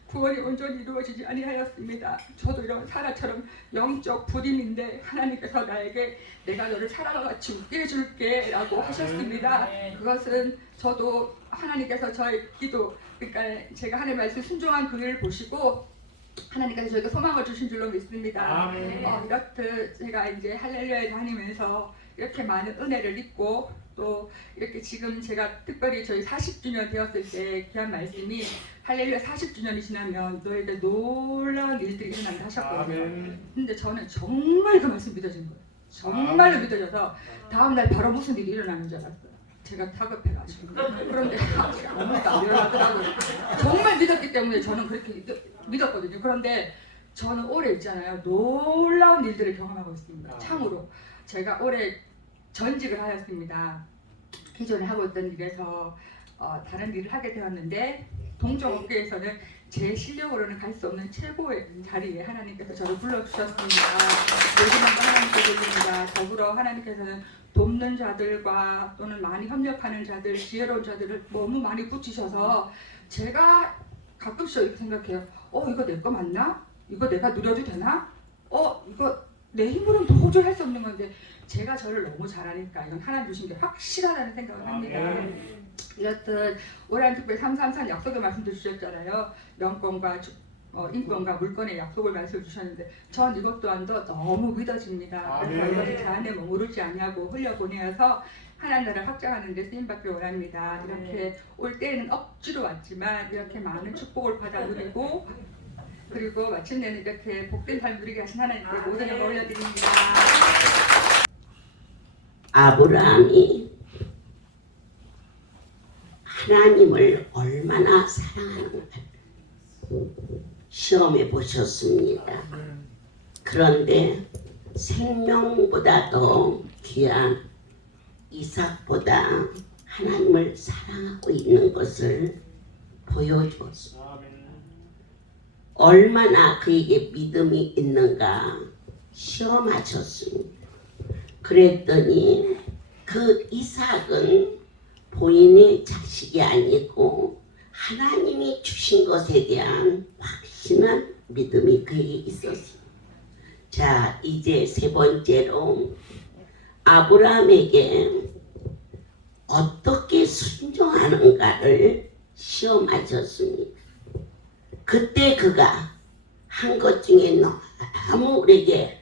구원이 온전히 이루어지지 아니하였습니다. 저도 이런 사라처럼 영적 불임인데 하나님께서 나에게 내가 너를 사랑과 같이 웃게 해줄게 라고 하셨습니다. 그것은 저도 하나님께서 저의 기도 그러니까 제가 하나님의 말씀 순종한 그 일을 보시고 하나님께서 저에게 소망을 주신 줄로 믿습니다. 이렇듯 제가 이제 할렐루야에 다니면서 이렇게 많은 은혜를 입고 또 이렇게 지금 제가 특별히 저희 40주년 되었을 때 귀한 말씀이 할렐루야 40주년이 지나면 너에게 놀라운 일들이 일어난다 하셨거든요. 근데 저는 정말 그 말씀 믿어진 거예요. 정말로 믿어져서 다음날 바로 무슨 일이 일어나는 줄 알았어요. 제가 다급해가지고. 그런데 아무것도 안 일어나더라고요. 정말 믿었기 때문에 저는 그렇게 믿었거든요. 그런데 저는 올해 있잖아요. 놀라운 일들을 경험하고 있습니다. 참으로. 제가 올해 전직을 하였습니다. 기존에 하고 있던 일에서 다른 일을 하게 되었는데 동종업계에서는 제 실력으로는 갈 수 없는 최고의 자리에 하나님께서 저를 불러주셨습니다. 요즘은 하나님께 드립니다. 더불어 하나님께서는 돕는 자들과 또는 많이 협력하는 자들, 지혜로운 자들을 너무 많이 붙이셔서 제가 가끔씩 이렇게 생각해요. 이거 내 거 맞나? 이거 내가 누려도 되나? 이거 내 힘으로는 도저히 할 수 없는 건데 제가 저를 너무 잘하니까 이건 하나님 주신 게 확실하다는 생각을 합니다. 이렇듯 올해는 특별히 333 약속의 말씀도 주셨잖아요. 영권과 인권과 물권의 약속을 말씀을 주셨는데 전 이것 또한도 너무 믿어집니다. 그래서 이것이 제 안에 머무르지 않냐고 흘려보내어서 하나님 나라를 확장하는 데 쓰임받기 원합니다. 이렇게 올 때에는 억지로 왔지만 이렇게 많은 축복을 받아 누리고 그리고 마침내는 이렇게 복된 삶 누리게 하신 하나님께 모든 영광 올려드립니다. 아브라함이 하나님을 얼마나 사랑하는가 시험해 보셨습니다. 그런데 생명보다 더 귀한 이삭보다 하나님을 사랑하고 있는 것을 보여주었습니다. 얼마나 그에게 믿음이 있는가 시험하셨습니다. 그랬더니 그 이삭은 본인의 자식이 아니고 하나님이 주신 것에 대한 확신한 믿음이 그에게 있었습니다. 자, 이제 세 번째로 아브라함에게 어떻게 순종하는가를 시험하셨습니다. 그때 그가 한 것 중에 너무 우리에게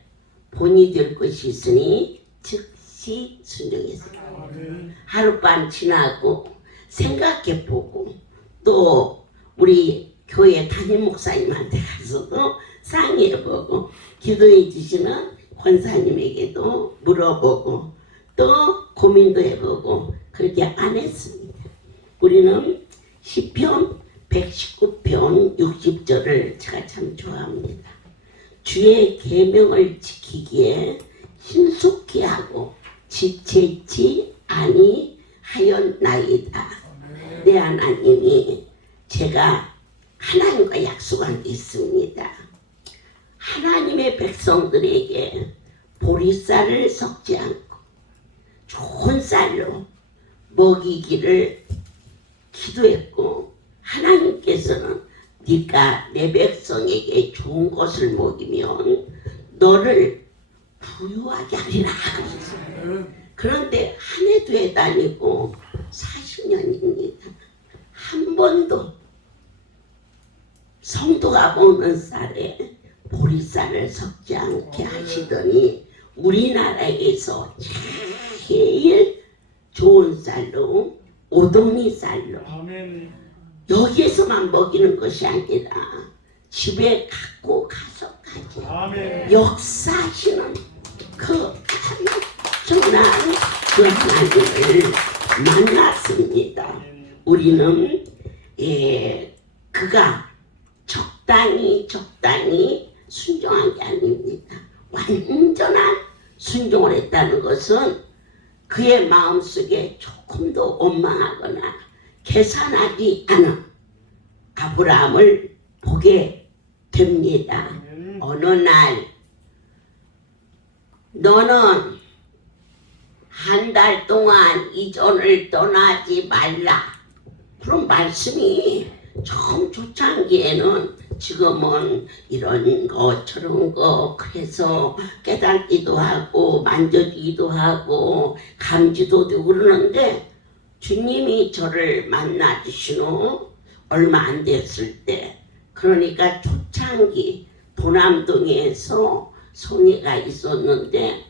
본이 될 것이 있으니 즉시 순종했습니다. 하룻밤 지나고 생각해보고 또 우리 교회 담임 목사님한테 가서도 상의해보고 기도해 주시는 권사님에게도 물어보고 또 고민도 해보고 그렇게 안 했습니다. 우리는 시편 119편 60절을 제가 참 좋아합니다. 주의 계명을 지키기에 신속히 하고 지체치 아니하였나이다. 내 하나님이 제가 하나님과 약속한 게 있습니다. 하나님의 백성들에게 보리쌀을 섞지 않고 좋은 쌀로 먹이기를 기도했고 하나님께서는 네가 내 백성에게 좋은 것을 먹이면 너를 부유하게 하리라 그랬어요. 그런데 한 해도 해 다니고 40년입니다. 한 번도 성도가 먹는 쌀에 보리쌀을 섞지 않게 하시더니 우리나라에서 제일 좋은 쌀로 오동이 쌀로 여기에서만 먹이는 것이 아니라 집에 갖고 가서까지 역사하시는 그 엄청난 그 하나님을 만났습니다. 우리는 그가 적당히 순종한 게 아닙니다. 완전한 순종을 했다는 것은 그의 마음속에 조금도 원망하거나 계산하지 않은 아브라함을 보게 됩니다. 어느 날 너는 한 달 동안 이전을 떠나지 말라. 그런 말씀이 처음 초창기에는 지금은 이런 거 저런 거 그래서 깨닫기도 하고 만져주기도 하고 감지도 되고 그러는데 주님이 저를 만나 주신 후 얼마 안 됐을 때 그러니까 초창기 도남동에서 손이가 있었는데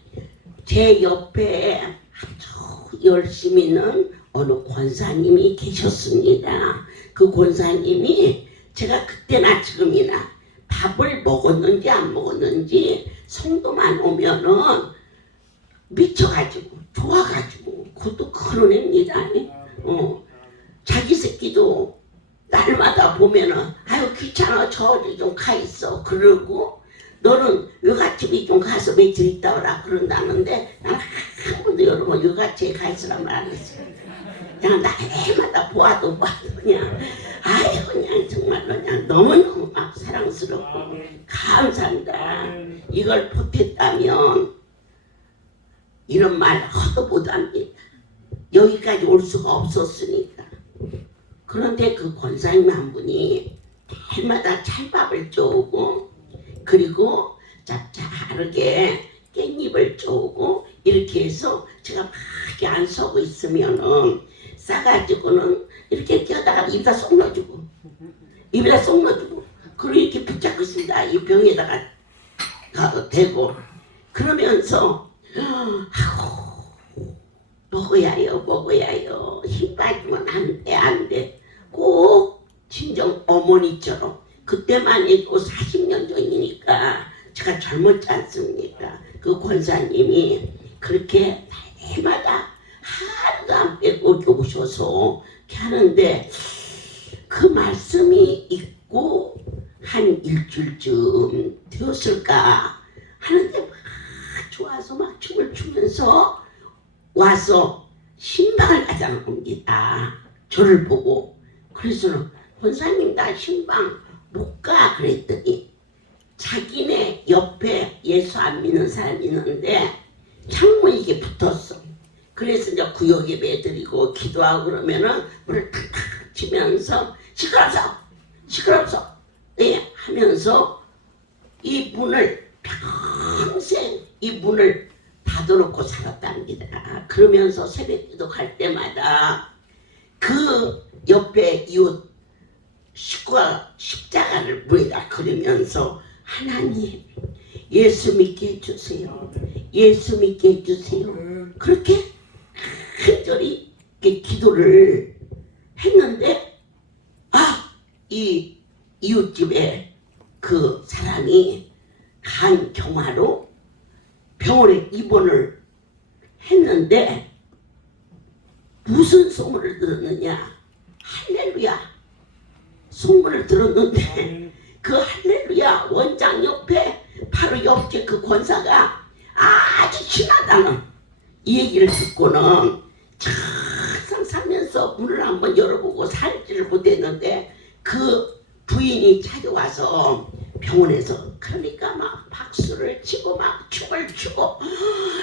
제 옆에 아주 열심히 있는 어느 권사님이 계셨습니다. 그 권사님이 제가 그때나 지금이나 밥을 먹었는지 안 먹었는지 성도만 오면은 미쳐가지고 좋아가지고 그것도 그런 애입니다. 자기 새끼도 날마다 보면은 아유 귀찮아 저 어디 좀 가 있어 그러고 너는 외갓집에 좀 가서 며칠 있다 오라 그런다는데 난 한 번도 여러분 외갓집에 가 있으란 말 안 했어요. 그냥 날마다 보아도 그냥 아유 그냥 정말로 그냥 너무너무 막 사랑스럽고 감사합니다. 이걸 보탰다면 이런 말 허도 못합니다. 여기까지 올 수가 없었으니까. 그런데 그 권사님 한 분이 날마다 찰밥을 쪼고 그리고 짭짤하게 깻잎을 쪼고 이렇게 해서 제가 밖에 안 서고 있으면은 싸가지고는 이렇게 껴다가 입에다 쏙 넣어주고 그리고 이렇게 붙잡고 있습니다. 이 병에다가 대고 그러면서 아이고 먹어야요 힘 빠지면 안 돼 꼭 친정 어머니처럼 그때만 해도 40년 전이니까 제가 젊었지 않습니까? 그 권사님이 그렇게 해마다 하루도 안 빼고 이렇게 오셔서 이렇게 하는데 그 말씀이 있고 한 일주일쯤 되었을까 하는데 막 좋아서 막 춤을 추면서 와서 신방을 가자는 겁니다. 저를 보고. 그래서 권사님 나 신방 못 가 그랬더니 자기네 옆에 예수 안 믿는 사람이 있는데 창문이 이게 붙었어. 그래서 이제 구역 예배 드리고 기도하고 그러면은 문을 탁탁 치면서 시끄럽소 네 하면서 이 문을 평생 이 문을 닫아놓고 살았답니다. 그러면서 새벽기도 갈 때마다 그 옆에 이웃 식구가 십자가를 물에다 그리면서 하나님 예수 믿게 해주세요. 예수 믿게 해주세요. 그렇게 간절히 기도를 했는데 이 이웃집에 그 사람이 간 경화로 병원에 입원을 했는데 무슨 소문을 들었느냐 할렐루야 소문을 들었는데 그 할렐루야 원장 옆에 바로 옆집 그 권사가 아주 친하다는 이 얘기를 듣고는 항상 살면서 문을 한번 열어보고 살지를 못했는데 그 부인이 찾아와서 병원에서 그러니까 막 박수를 치고 막 춤을 추고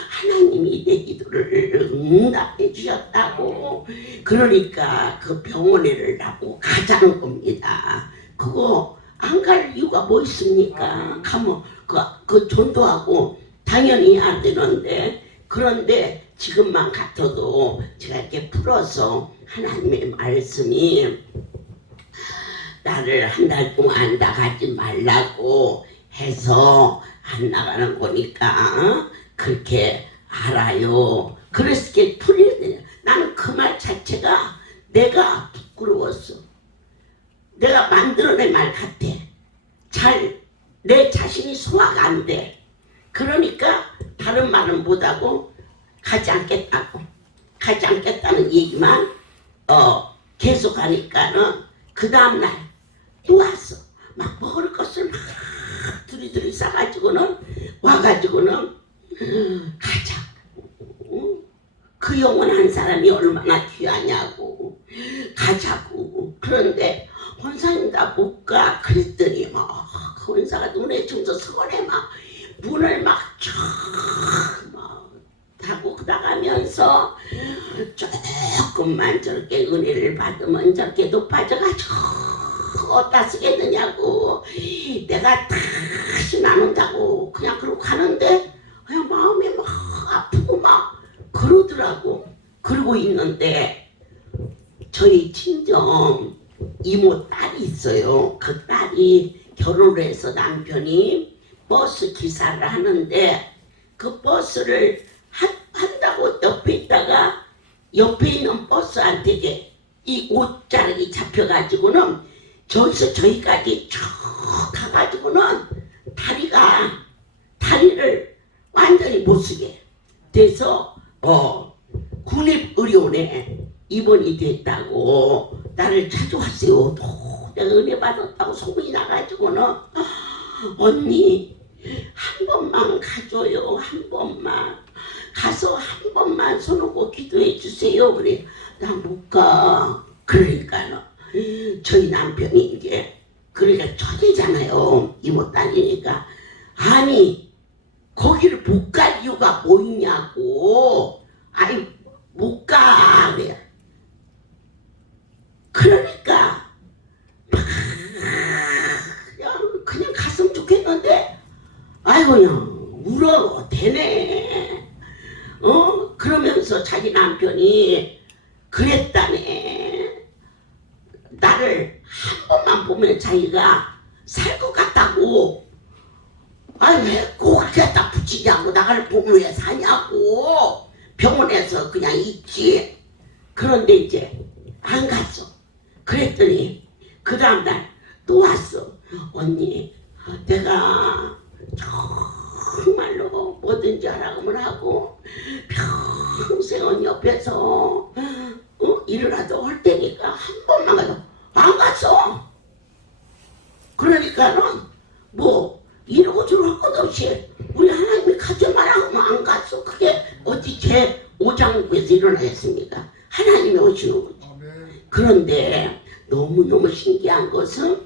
하나님이 내 기도를 응답해 주셨다고 그러니까 그 병원에를 나고 가자는 겁니다. 그거 안 갈 이유가 뭐 있습니까? 가면 그 전도하고 당연히 안 되는데 그런데 지금만 같아도 제가 이렇게 풀어서 하나님의 말씀이 나를 한 달 동안 나가지 말라고 해서 안 나가는 거니까 그렇게 알아요. 그래서 이렇게 풀리는 나는 그 말 자체가 내가 부끄러웠어. 내가 만들어낸 말 같아. 잘 내 자신이 소화가 안 돼. 그러니까 다른 말은 못하고 가지 않겠다는 얘기만 계속 하니까는 그 다음날 또 왔어. 막 먹을 것을 막 두리두리 싸가지고는 와가지고는 가자고. 그 영원한 사람이 얼마나 귀하냐고. 가자고. 그런데 권사님 나 못 가. 그랬더니 막 그 권사가 눈에 춤서 서원에 막 문을 막 타고 나가면서 조금만 저렇게 은혜를 받으면 저렇게 높아져가지고 어디다 쓰겠느냐고 내가 다시 나눈다고 그냥 그러고 가는데 그냥 마음이 막 아프고 막 그러더라고. 그러고 있는데 저희 친정 이모 딸이 있어요. 그 딸이 결혼을 해서 남편이 버스 기사를 하는데 그 버스를 한다고 옆에 있다가 옆에 있는 버스한테 이 옷자락이 잡혀가지고는 저기서 저기까지 쭉 가가지고는 다리를 완전히 못 쓰게 돼서 국립의료원에 입원이 됐다고 나를 찾아왔어요. 내가 은혜 받았다고 소문이 나가지고는 언니 한 번만 가줘요. 한 번만 가서 한 번만 손오고 기도해 주세요. 그래 나 못 가. 그러니까는 저희 남편이 이제 그러니까 처제잖아요. 이모 딸이니까 아니 거기를 못 갈 이유가 뭐 있냐고. 아니 못 가. 그래. 그러니까 그냥 갔으면 좋겠는데 아이고 그냥 울어 대네. 그러면서 자기 남편이 그랬다네. 나를 한 번만 보면 자기가 살 것 같다고. 아니 왜 꼭 갖다 붙이냐고. 나를 보면 왜 사냐고. 병원에서 그냥 있지. 그런데 이제 안 갔어. 그랬더니 그 다음날 또 왔어. 언니 내가 정말로 뭐든지 하라고만 하고 평생은 옆에서 일어나도 할 때니까 한 번만 가도 안 갔어. 그러니까는 뭐 이러고 저러고 것 없이 우리 하나님이 가지 마라 하면 안 갔어. 그게 어디 제 5장부에서 일어나겠습니까? 하나님이 오시는 거지. 그런데 너무너무 신기한 것은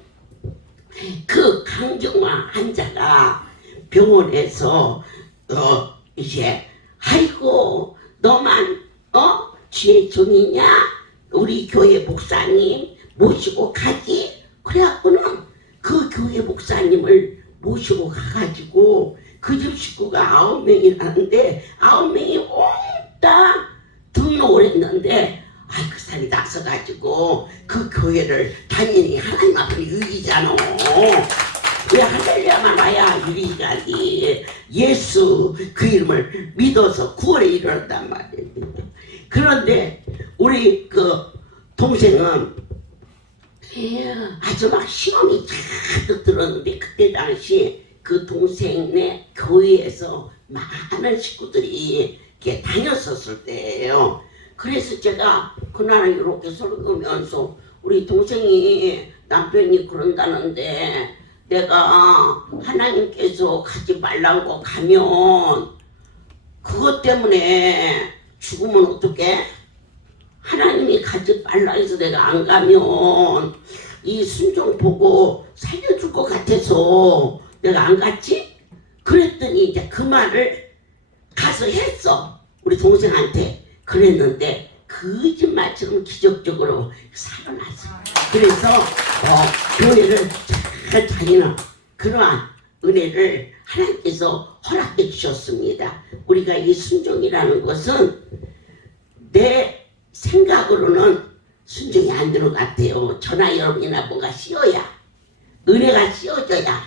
그 강정화 환자가 병원에서 이제 아이고 너만 주의 종이냐 우리 교회 목사님 모시고 가지. 그래갖고는 그 교회 목사님을 모시고 가가지고 그 집 식구가 9명이라는데 9명이 옹다 등록을 했는데 그 사람이 나서가지고 그 교회를 당연히 하나님 앞에 유리잖아. 왜 할렐루야만 와야 유리가 가지. 예수 그 이름을 믿어서 구원에 이르렀단 말이에요. 그런데 우리 그 동생은 아주 막 시험이 잔뜩 들었는데 그때 당시 그 동생네 교회에서 많은 식구들이 이렇게 다녔었을 때예요. 그래서 제가 그날은 이렇게 설교하면서 우리 동생이 남편이 그런다는데 내가 하나님께서 가지 말라고 가면 그것 때문에 죽으면 어떡해? 하나님이 가지 말라 해서 내가 안 가면 이 순종 보고 살려줄 것 같아서 내가 안 갔지? 그랬더니 이제 그 말을 가서 했어. 우리 동생한테. 그랬는데 거짓말처럼 기적적으로 살아났어. 그래서 교회를 잘 다니는 그러한 은혜를 하나님께서 허락해 주셨습니다. 우리가 이 순종이라는 것은 내 생각으로는 순종이 안 되는 것 같아요. 저나 여러분이나 뭔가 씌어야 은혜가 씌어져야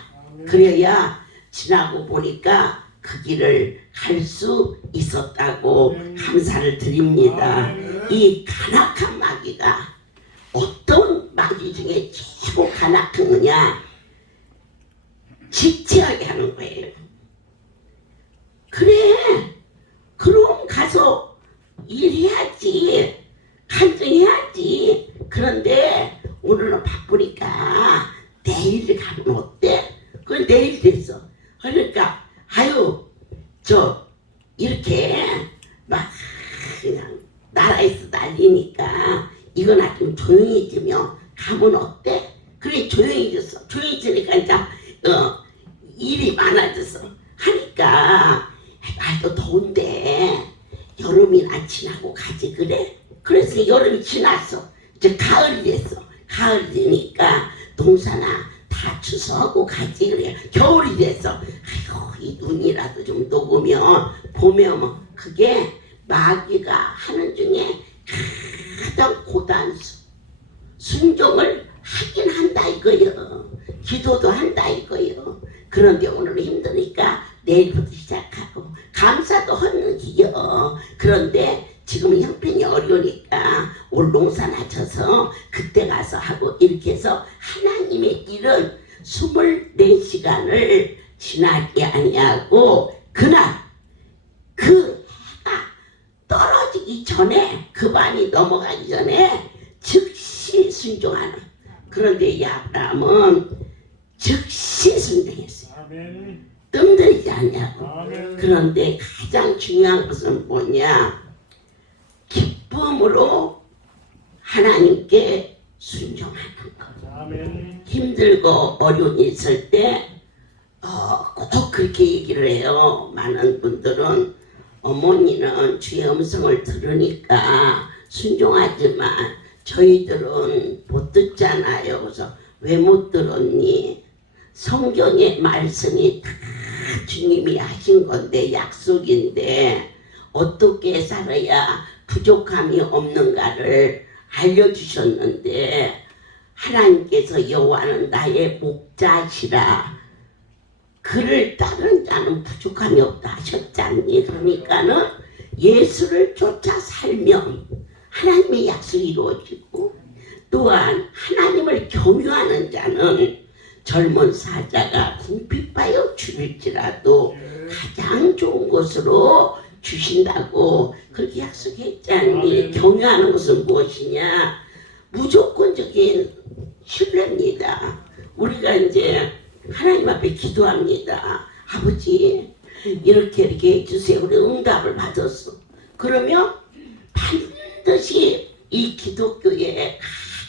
그래야 지나고 보니까 그 길을 갈 수 있었다고 감사를 드립니다. 이 간악한 마귀가 어떤 마귀 중에 최고 간악한 거냐? 지체하게 하는 거예요. 그래 그럼 가서 일해야지 간증해야지. 그런데 오늘은 바쁘니까 내일 가면 어때? 그건 내일 됐어. 그러니까 이렇게 막 그냥 나라에서 난리니까 이거나 좀 조용해지면 가면 어때? 그래 조용해졌어. 조용해지니까 이제 일이 많아져서 하니까 날도 더운데 여름이나 지나고 가지 그래? 그래서 여름이 지났어. 이제 가을이 됐어. 가을이 되니까 농사나 다 추수하고 가지 그래. 겨울이 됐어. 아이고 이 눈이라도 좀 녹으면 보면 그게 마귀가 하는 중에 가장 고단수 순종을 하긴 한다 이거요. 기도도 한다 이거요. 그런데 오늘은 힘드니까 내일부터 시작하고 감사도 하는 기요. 그런데 지금 형편이 어려우니까 올 농사나 져서 그때 가서 하고 이렇게 해서 하나님의 일은 24시간을 지나게 아니하고 그날 그 해가 떨어지기 전에 그 밤이 넘어가기 전에 즉시 순종하는. 그런데 이 아브라함은 즉시 순종했어요. 뜸들이지 않냐고. 그런데 가장 중요한 것은 뭐냐? 기쁨으로 하나님께 순종하는 것. 힘들고 어려운 일 있을 때 꼭 그렇게 얘기를 해요. 많은 분들은 어머니는 주의 음성을 들으니까 순종하지만 저희들은 못 듣잖아요. 그래서 왜 못 들었니? 성경의 말씀이 다 주님이 하신 건데 약속인데 어떻게 살아야 부족함이 없는가를 알려주셨는데 하나님께서 여호와는 나의 목자시라 그를 따르는 자는 부족함이 없다 하셨잖니. 그러니까는 예수를 쫓아 살면 하나님의 약속이 이루어지고 또한 하나님을 경유하는 자는 젊은 사자가 궁핍하여 줄일지라도 가장 좋은 곳으로 주신다고 그렇게 약속했잖니. 경유하는 것은 무엇이냐? 무조건적인 신뢰입니다. 우리가 이제 하나님 앞에 기도합니다. 아버지 이렇게 해주세요. 우리 응답을 받았어. 그러면 반드시 이 기독교에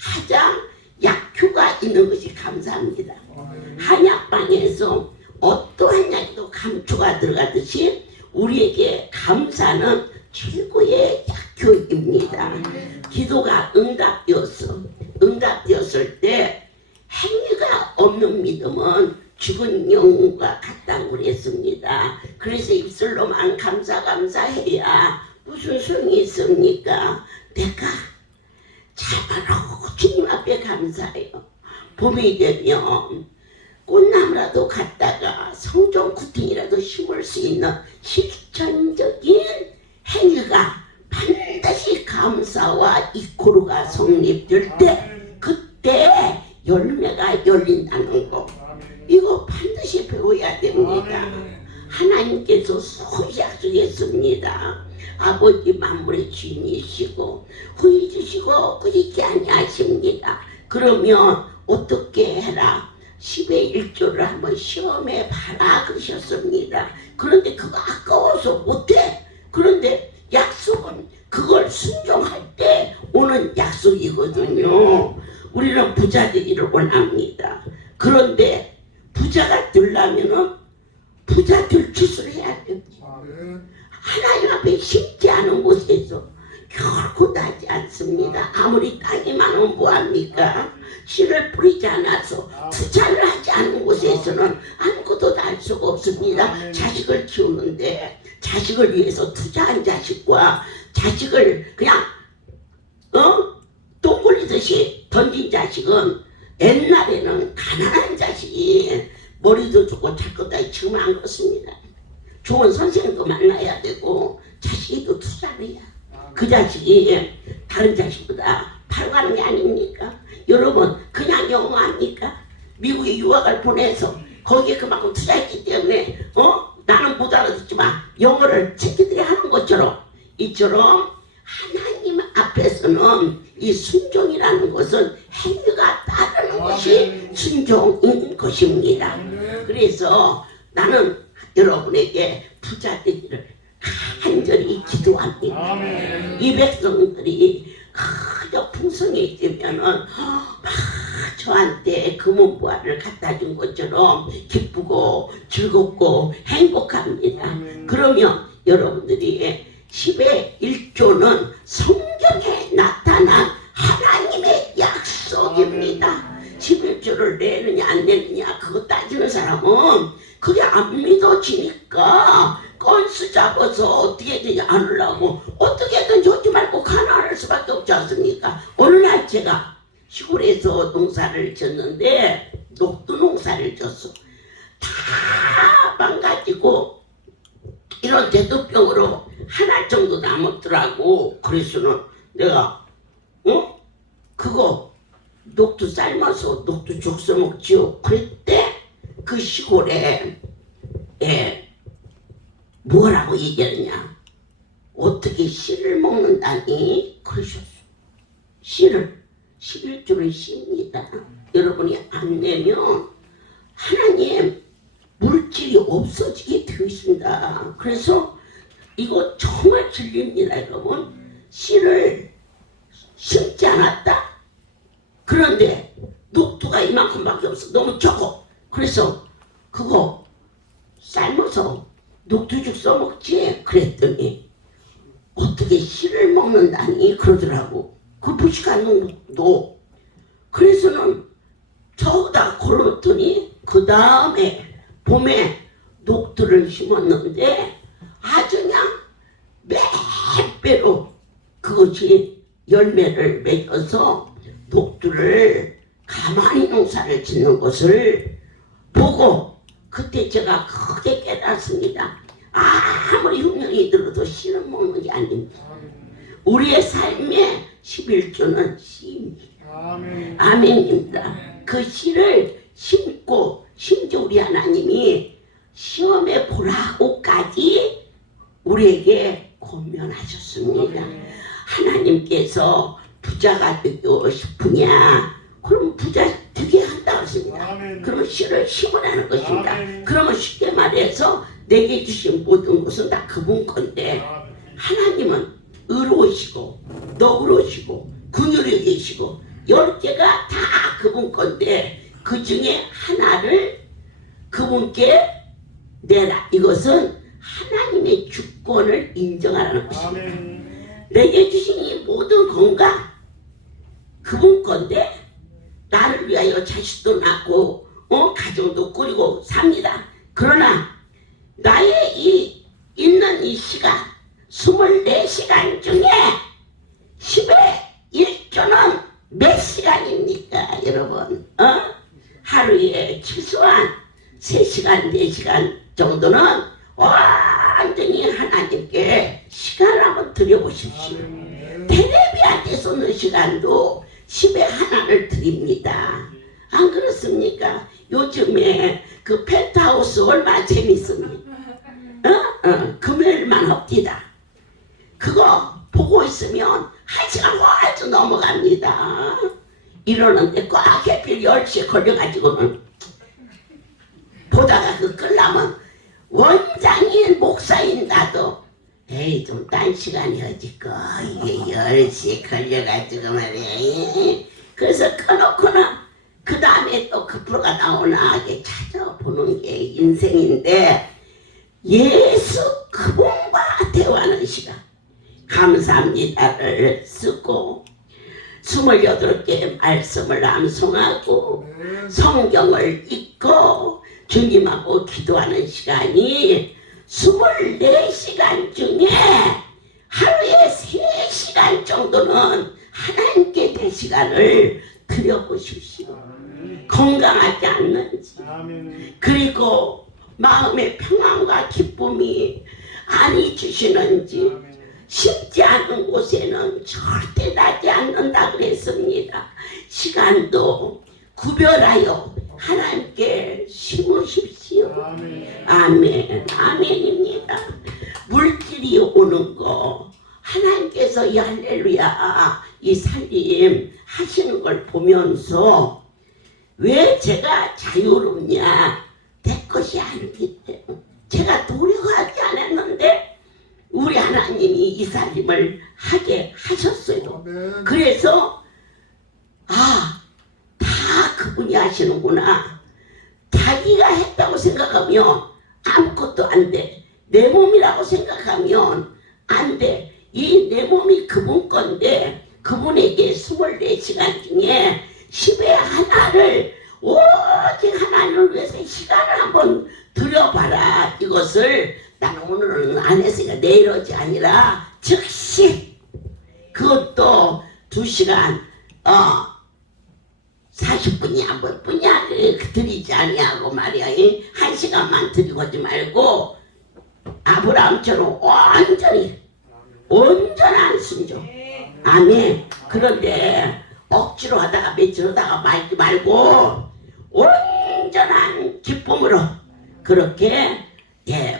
가장 약효가 있는 것이 감사합니다. 한약방에서 어떠한 약도 감초가 들어가듯이 우리에게 감사는 최고의 약효입니다. 기도가 응답되었을 때 행위가 없는 믿음은 죽은 영과 같다고 그랬습니다. 그래서 입술로만 감사해야 무슨 소용이 있습니까? 내가 참으로 주님 앞에 감사해요. 봄이 되면 꽃나무라도 갖다가 성종 구팅이라도 심을 수 있는 실천적인 행위가 반드시 감사와 이코르가 성립될 때 그때 열매가 열린다는 거, 이거 반드시 배워야 됩니다. 하나님께서 소위 약속했습니다. 아버지 만물의 주인이시고 후히 주시고 꾸짖지 아니하십니다. 그러면 어떻게 해라? 10의 1조를 한번 시험해 봐라 그러셨습니다. 그런데 그거 아까워서 못해. 그런데 약속은 그걸 순종할 때 오는 약속이거든요. 우리는 부자 되기를 원합니다. 그런데 부자가 되려면은 부자 될 짓을 해야 됩니다. 하나님 앞에 심지 않은 곳에서 결코 나지 않습니다. 아무리 땅이 많으면 뭐합니까? 씨를 뿌리지 않아서 투자를 하지 않은 곳에서는 아무것도 날 수가 없습니다. 자식을 키우는데 자식을 위해서 투자한 자식과 자식을 그냥 똥 굴리듯이 던진 자식은 옛날에는 가난한 자식이 머리도 좋고 잘 것다 지금 안 그렇습니다. 좋은 선생님도 만나야 되고 자식이도 투자를 해야 그 자식이 다른 자식보다 바로 가는 게 아닙니까? 여러분 그냥 영어합니까? 미국에 유학을 보내서 거기에 그만큼 투자했기 때문에 나는 못 알아듣지만 영어를 새끼들이 하는 것처럼 이처럼 하나님 앞에서는 이 순종이라는 것은 행위가 따르는 것이 순종인 것입니다. 그래서 나는 여러분에게 부자 되기를 간절히 기도합니다. 이 백성들이 그저 풍성해지면은 막 저한테 금은보화를 갖다 준 것처럼 기쁘고 즐겁고 행복합니다. 그러면 여러분들이 10의 1조는 성경에 나타난 하나님의 약속입니다. 11조를 내느냐 안 내느냐 그거 따지는 사람은 그게 안 믿어지니까 건수 잡아서 어떻게 되냐 안 하려고 어떻게든 좋지 말고 가난할 수밖에 없지 않습니까? 어느 날 제가 시골에서 농사를 졌는데 녹두 농사를 졌어. 다 망가지고 이런 대두병으로 한 알 정도 남았더라고. 그래서는 내가 그거 녹두 삶아서 녹두 죽 써먹지요. 그때 그 시골에 뭐라고 얘기하느냐, 어떻게 씨를 먹는다니 그러셨어. 씨를 11조를 씁니다. 여러분이 안 내면 하나님 물질이 없어지게 되어 있습니다. 그래서 이거 정말 진리입니다. 여러분 씨를 심지 않았다. 그런데 녹두가 이만큼밖에 없어. 너무 적어. 그래서 그거 삶아서 녹두죽 써먹지. 그랬더니 어떻게 씨를 먹는다니 그러더라고. 그 무식한 놈도. 그래서는 저기다 걸어놓더니 그 다음에 봄에 녹두를 심었는데 아주 그냥 몇 배로 그것이 열매를 맺어서 녹두를 가만히 농사를 짓는 것을 보고 그때 제가 크게 깨닫습니다. 아무리 흉년이 들어도 씨는 먹는 게 아닙니다. 우리의 삶의 11조는 씨입니다. 아멘입니다. 그 씨를 심고 심지어 우리 하나님이 시험해 보라고까지 우리에게 권면하셨습니다. 하나님께서 부자가 되고 싶으냐? 그럼 부자 되게 한다고 했습니다. 그러면 씨를 심으라는 것입니다. 그러면 쉽게 말해서 내게 주신 모든 것은 다 그분 건데 하나님은 의로우시고 너그러우시고 긍휼히 계시고 10개가 다 그분 건데 그 중에 하나를 그분께 내라. 이것은 하나님의 주권을 인정하라는 것입니다. 내게 주신 이 모든 건강 그분 건데 나를 위하여 자식도 낳고 가정도 꾸리고 삽니다. 그러나 나의 이 있는 이 시간 24시간 중에 10의 1조는 몇 시간입니까 여러분? 하루에 최소한 3시간 4시간 정도는 완전히 하나님께 시간을 한번 드려보십시오. 텔레비한테 쏟는 시간도 10의 하나를 드립니다. 안 그렇습니까? 요즘에 그 펜트하우스 얼마나 재밌습니까? 금요일만 합디다. 그거 보고 있으면 1시간 훨씬 넘어갑니다. 이러는데 꽉 해필 10시에 걸려가지고는 보다가 그 끌라면 원장인 목사인 나도 에이 좀 딴 시간이 어디고 이게 10시에 걸려가지고 말이야. 그래서 꺼놓고는 그 다음에 또 그 프로가 나오나 이게 찾아보는 게 인생인데 예수 그분과 대화하는 시간 감사합니다를 쓰고 28개의 말씀을 암송하고 성경을 읽고 주님하고 기도하는 시간이 24시간 중에 하루에 3시간 정도는 하나님께 될 시간을 드려보십시오. 건강하지 않는지 그리고 마음의 평안과 기쁨이 안 잊으시는지 심지 않은 곳에는 절대 나지 않는다 그랬습니다. 시간도 구별하여 하나님께 심으십시오. 아멘. 아멘입니다. 물질이 오는 거 하나님께서 이 할렐루야 이 살림 하시는 걸 보면서 왜 제가 자유롭냐? 내 것이 아니기 때문에 제가 노력하지 않았는데 우리 하나님이 이 살림을 하게 하셨어요. 그래서 다 그분이 하시는구나. 자기가 했다고 생각하면 아무것도 안 돼. 내 몸이라고 생각하면 안 돼. 이 내 몸이 그분 건데 그분에게 24시간 중에 10의 하나를 오직 하나님을 위해서 시간을 한번 들여봐라. 이것을 나는 오늘은 안 했으니까 내일 하지 아니라 즉시 그것도 2시간 40분이 한 번뿐이야 드리지 아니하고 말이야. 1시간만 드리고 하지 말고 아브라함처럼 온전한 순종. 아멘. 그런데 억지로 하다가 며칠 하다가 말지 말고 온전한 기쁨으로 그렇게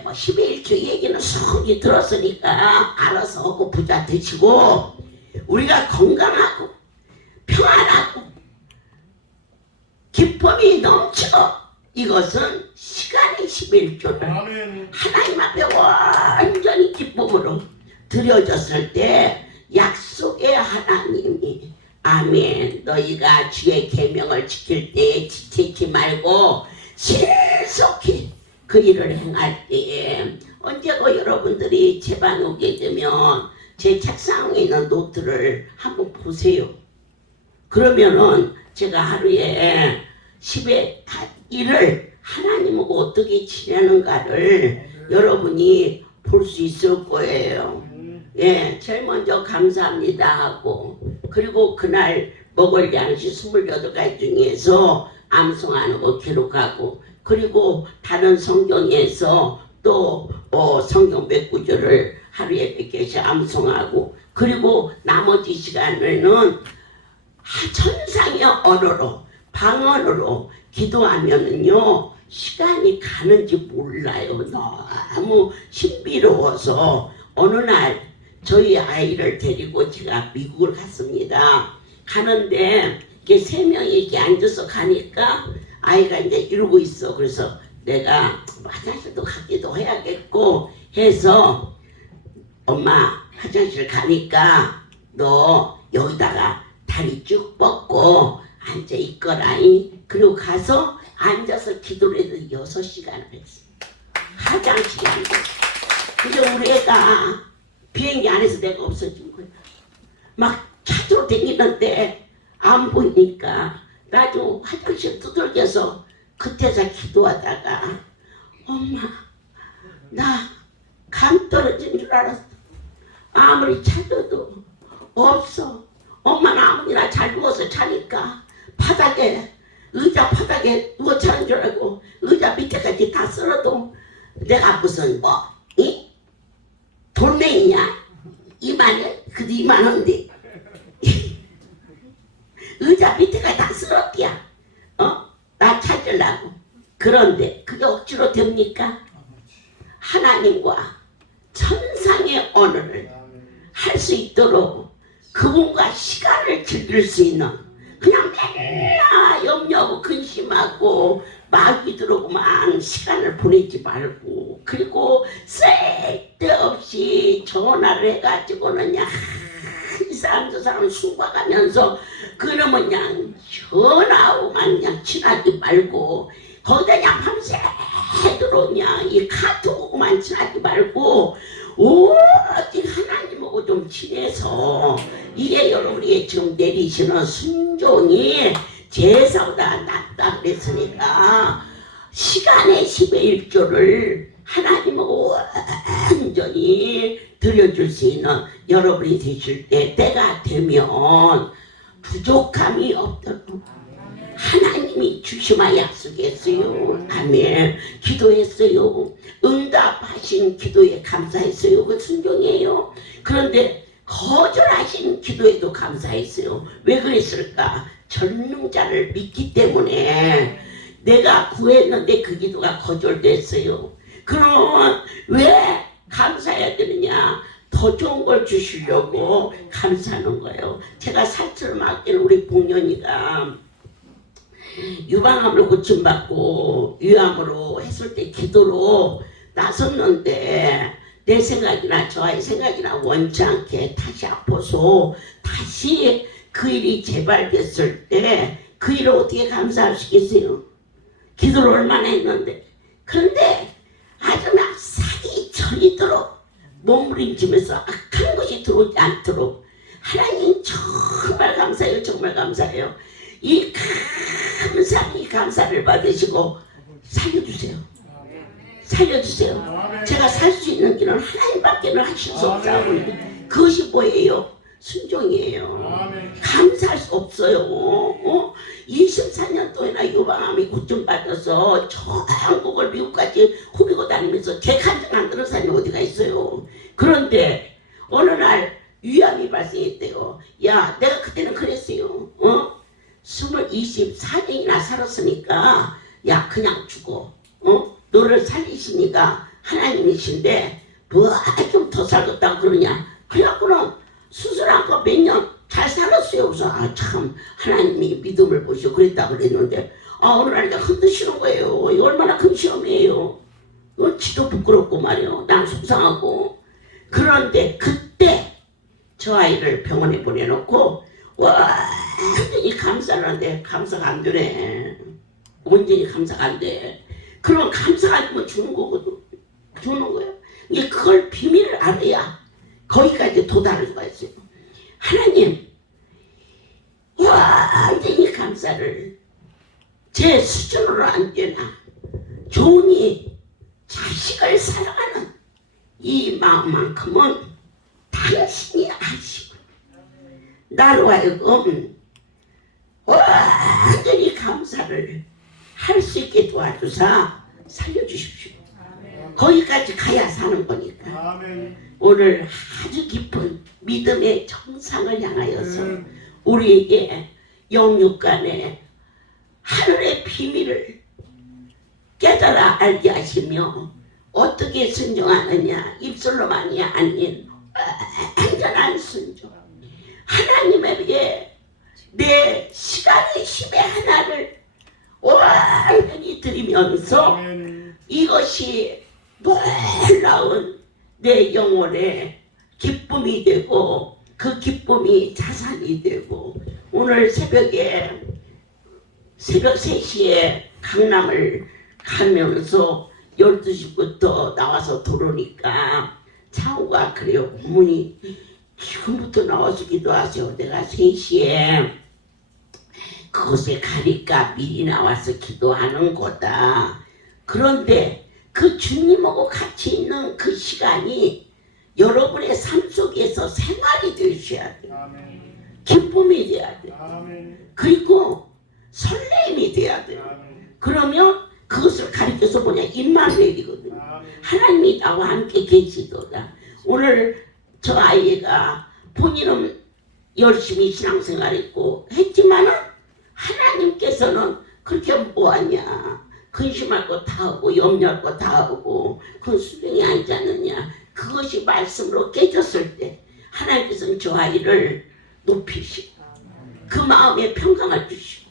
뭐 11조 얘기는 속이 들었으니까 알아서 하고 부자 되시고 우리가 건강하고 평안하고 기쁨이 넘치고 이것은 시간의 11조를 하나님 앞에 완전히 기쁨으로 드려졌을 때 약속의 하나님이 아멘 너희가 주의 계명을 지킬 때에 지치지 말고 신속히 그 일을 행할 때에 언제고 여러분들이 제 방에 오게 되면 제 책상에 있는 노트를 한번 보세요. 그러면은 제가 하루에 10의 1을 하나님하고 어떻게 지내는가를 여러분이 볼 수 있을 거예요. 예, 제일 먼저 감사합니다 하고 그리고 그날 먹을 양식 28가지 중에서 암송하는 거 기록하고 그리고 다른 성경에서 또 성경 몇 구절을 하루에 100개씩 암송하고 그리고 나머지 시간에는 천상의 언어로 방언으로 기도하면은요 시간이 가는지 몰라요. 너무 신비로워서 어느 날 저희 아이를 데리고 제가 미국을 갔습니다. 가는데 이렇게 세 명이 이렇게 앉아서 가니까 아이가 이제 이러고 있어. 그래서 내가 화장실도 가기도 해야겠고 해서 엄마 화장실 가니까 너 여기다가 다리 쭉 뻗고 앉아 있거라잉. 그리고 가서 앉아서 기도를 해도 6시간을 했어. 화장실에 앉았어. 근데 우리 애가 비행기 안에서 내가 없어진 거야. 막 찾으러 다니는데 안 보이니까 나도 화장실 두들겨서 그때서 기도하다가 엄마 나 감 떨어진 줄 알았어. 아무리 찾아도 없어. 엄마는 아무리나 잘 누워서 자니까 바닥에 의자 바닥에 누워 자는 줄 알고 의자 밑에까지 다 쓸어도 내가 무슨 뭐 이? 돌멩이냐? 이만해? 그도 이만한데 의자 밑에까지 다 쓸었디야. 나 찾으려고. 그런데 그게 억지로 됩니까? 하나님과 천상의 언어를 할 수 있도록 그분과 시간을 즐길 수 있는 그냥 맨날 염려하고 근심하고 마귀 들어오고만 시간을 보내지 말고 그리고 쓸데없이 전화를 해가지고는 그냥 이 사람 저 사람 숨어가면서 그러면 그냥 전화하고만 그냥 친하지 말고 거기다 그냥 밤새 들어오냐 이 카톡만 친하지 말고 오직 하나님하고 좀 친해서 이게 여러분이 지금 내리시는 순종이 제사보다 낫다 그랬으니까 시간의 10의 1조를 하나님하고 완전히 드려줄 수 있는 여러분이 되실 때 때가 되면 부족함이 없도록 하나님이 주시마 약속했어요. 아멘. 기도했어요. 응답하신 기도에 감사했어요. 그 순종이에요. 그런데 거절하신 기도에도 감사했어요. 왜 그랬을까? 전능자를 믿기 때문에 내가 구했는데 그 기도가 거절됐어요. 그럼 왜 감사해야 되느냐? 더 좋은 걸 주시려고 감사하는 거예요. 제가 살처를 맡기는 우리 복년이가 유방암을 고침받고 유암으로 했을 때 기도로 나섰는데 내 생각이나 저 아이 생각이나 원치 않게 다시 아파서 다시 그 일이 재발됐을 때 그 일을 어떻게 감사하시겠어요? 기도를 얼마나 했는데. 그런데 아주 막 사기 저리도록 몸부림치면서 악한 것이 들어오지 않도록 하나님 정말 감사해요. 정말 감사해요. 이 감사를 받으시고 살려주세요. 살려주세요. 제가 살 수 있는 길은 하나님밖에는 하실 수 없사오니 그것이 뭐예요? 순종이에요. 감사할 수 없어요. 24년 동안이나 유방암이 고침받아서 전국을 미국까지 후비고 다니면서 제 간증 안 들은 사람이 어디가 있어요. 그런데 어느 날 위암이 발생했대요. 야, 내가 그때는 그랬어요. 24년이나 살았으니까 야 그냥 죽어. 너를 살리시니까 하나님이신데 뭐 좀 더 살겠다고 그러냐. 그래갖고는 수술한 거 몇 년 잘 살았어요. 그래서 참 하나님이 믿음을 보시고 그랬다고 그랬는데 어느 날 흔드시는 거예요. 이거 얼마나 큰 시험이에요. 이건 지도 부끄럽고 말이에요. 난 속상하고. 그런데 그때 저 아이를 병원에 보내놓고 완전히 감사를 하는데 감사가 안 되네. 온전히 감사가 안 돼. 그럼 감사가 안 되면 주는 거거든. 주는 거예요. 이게 그걸 비밀을 알아야 거기까지 도달할 수가 있어요. 하나님 완전히 감사를 제 수준으로 안 되나 종이 자식을 사랑하는 이 마음만큼은 당신이 아시고 나로 하여금 완전히 감사를 할 수 있게 도와주사 살려주십시오. 거기까지 가야 사는 거니까. 오늘 아주 깊은 믿음의 정상을 향하여서 우리에게 영육간의 하늘의 비밀을 깨달아 알게 하시며 어떻게 순종하느냐 입술로만이 아닌 완전한 순종 하나님에게 내 시간의 힘의 하나를 완전히 드리면서 아멘. 이것이 놀라운 내 영혼의 기쁨이 되고 그 기쁨이 자산이 되고 오늘 새벽에 새벽 3시에 강남을 가면서 12시부터 나와서 들어오니까 차우가 그래요. 어머니 지금부터 나와서 기도하세요. 내가 3시에 그곳에 가니까 미리 나와서 기도하는 거다. 그런데 그 주님하고 같이 있는 그 시간이 여러분의 삶 속에서 생활이 되셔야 돼요. 아멘. 기쁨이 돼야 돼요. 아멘. 그리고 설렘이 돼야 돼요. 아멘. 그러면 그것을 가리켜서 뭐냐 임마누엘이거든요. 아멘. 하나님이 나와 함께 계시도다. 오늘 저 아이가 본인은 열심히 신앙생활했고 했지만은 하나님께서는 그렇게 뭐하냐 근심할 거 다 하고 염려할 거 다 하고 그건 수능이 아니지 않느냐. 그것이 말씀으로 깨졌을 때 하나님께서는 저 아이를 높이시고 그 마음에 평강을 주시고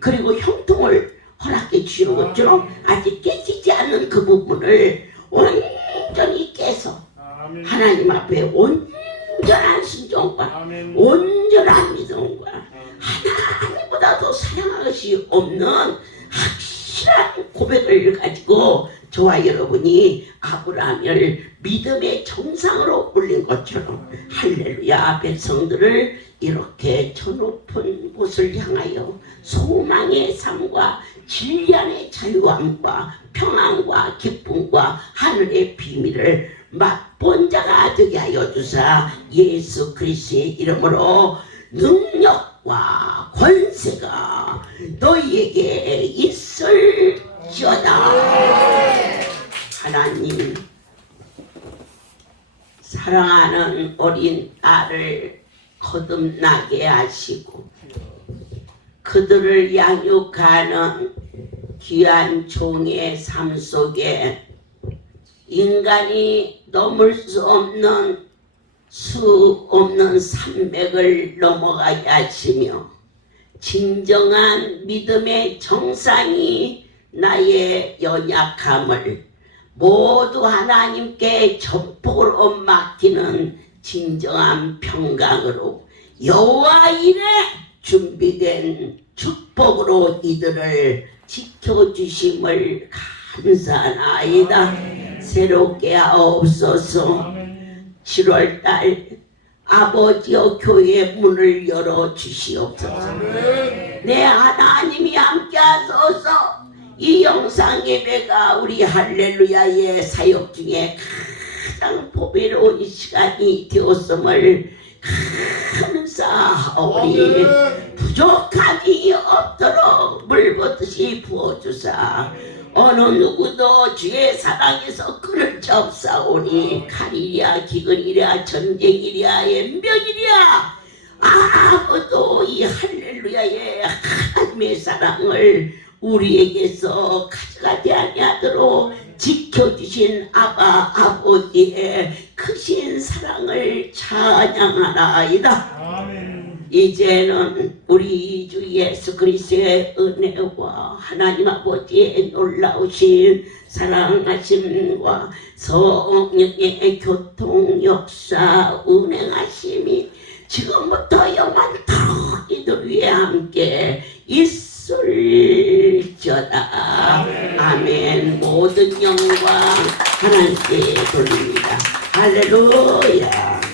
그리고 형통을 허락해 주시는 것처럼 아직 깨지지 않는 그 부분을 온전히 깨서 아멘. 하나님 앞에 온전한 순종과 아멘. 온전한 믿음과 하나님보다도 사랑할 것이 없는 확실한 고백을 가지고 저와 여러분이 아브라함을 믿음의 정상으로 올린 것처럼 할렐루야 백성들을 이렇게 저 높은 곳을 향하여 소망의 삶과 진리안의 자유함과 평안과 기쁨과 하늘의 비밀을 맛본 자가 되게 하여 주사 예수 그리스도의 이름으로 능력과 권세가 너희에게 있을지어다. 하나님 사랑하는 어린 딸을 거듭나게 하시고 그들을 양육하는 귀한 종의 삶 속에 인간이 넘을 수 없는 수 없는 산맥을 넘어가게 하시며 진정한 믿음의 정상이 나의 연약함을 모두 하나님께 전폭으로 맡기는 진정한 평강으로 여호와 이래 준비된 축복으로 이들을 지켜주심을 감사하나이다. 새롭게 하옵소서. 아멘. 7월달 아버지여 교회 문을 열어 주시옵소서. 아멘. 내 하나님이 함께 하소서. 이 영상 예배가 우리 할렐루야의 사역 중에 가장 보배로운 시간이 되었음을 감사하오니 부족함이 없도록 물붓듯이 부어주사 어느 누구도 주의 사랑에서 끊을 자 없사오니 칼이랴 기근이랴 전쟁이랴 연병이랴 아무도 이 할렐루야의 하나님의 사랑을 우리에게서 가져가지 아니하도록 지켜주신 아버지의 크신 사랑을 찬양하나이다. 아멘. 이제는 우리 주 예수 그리스도의 은혜와 하나님 아버지의 놀라우신 사랑하심과 성령의 교통 역사 운행하심이 지금부터 영원토록 이들 위에 함께 있을지어다. 아멘. 모든 영광 하나님께 돌립니다. 할렐루야.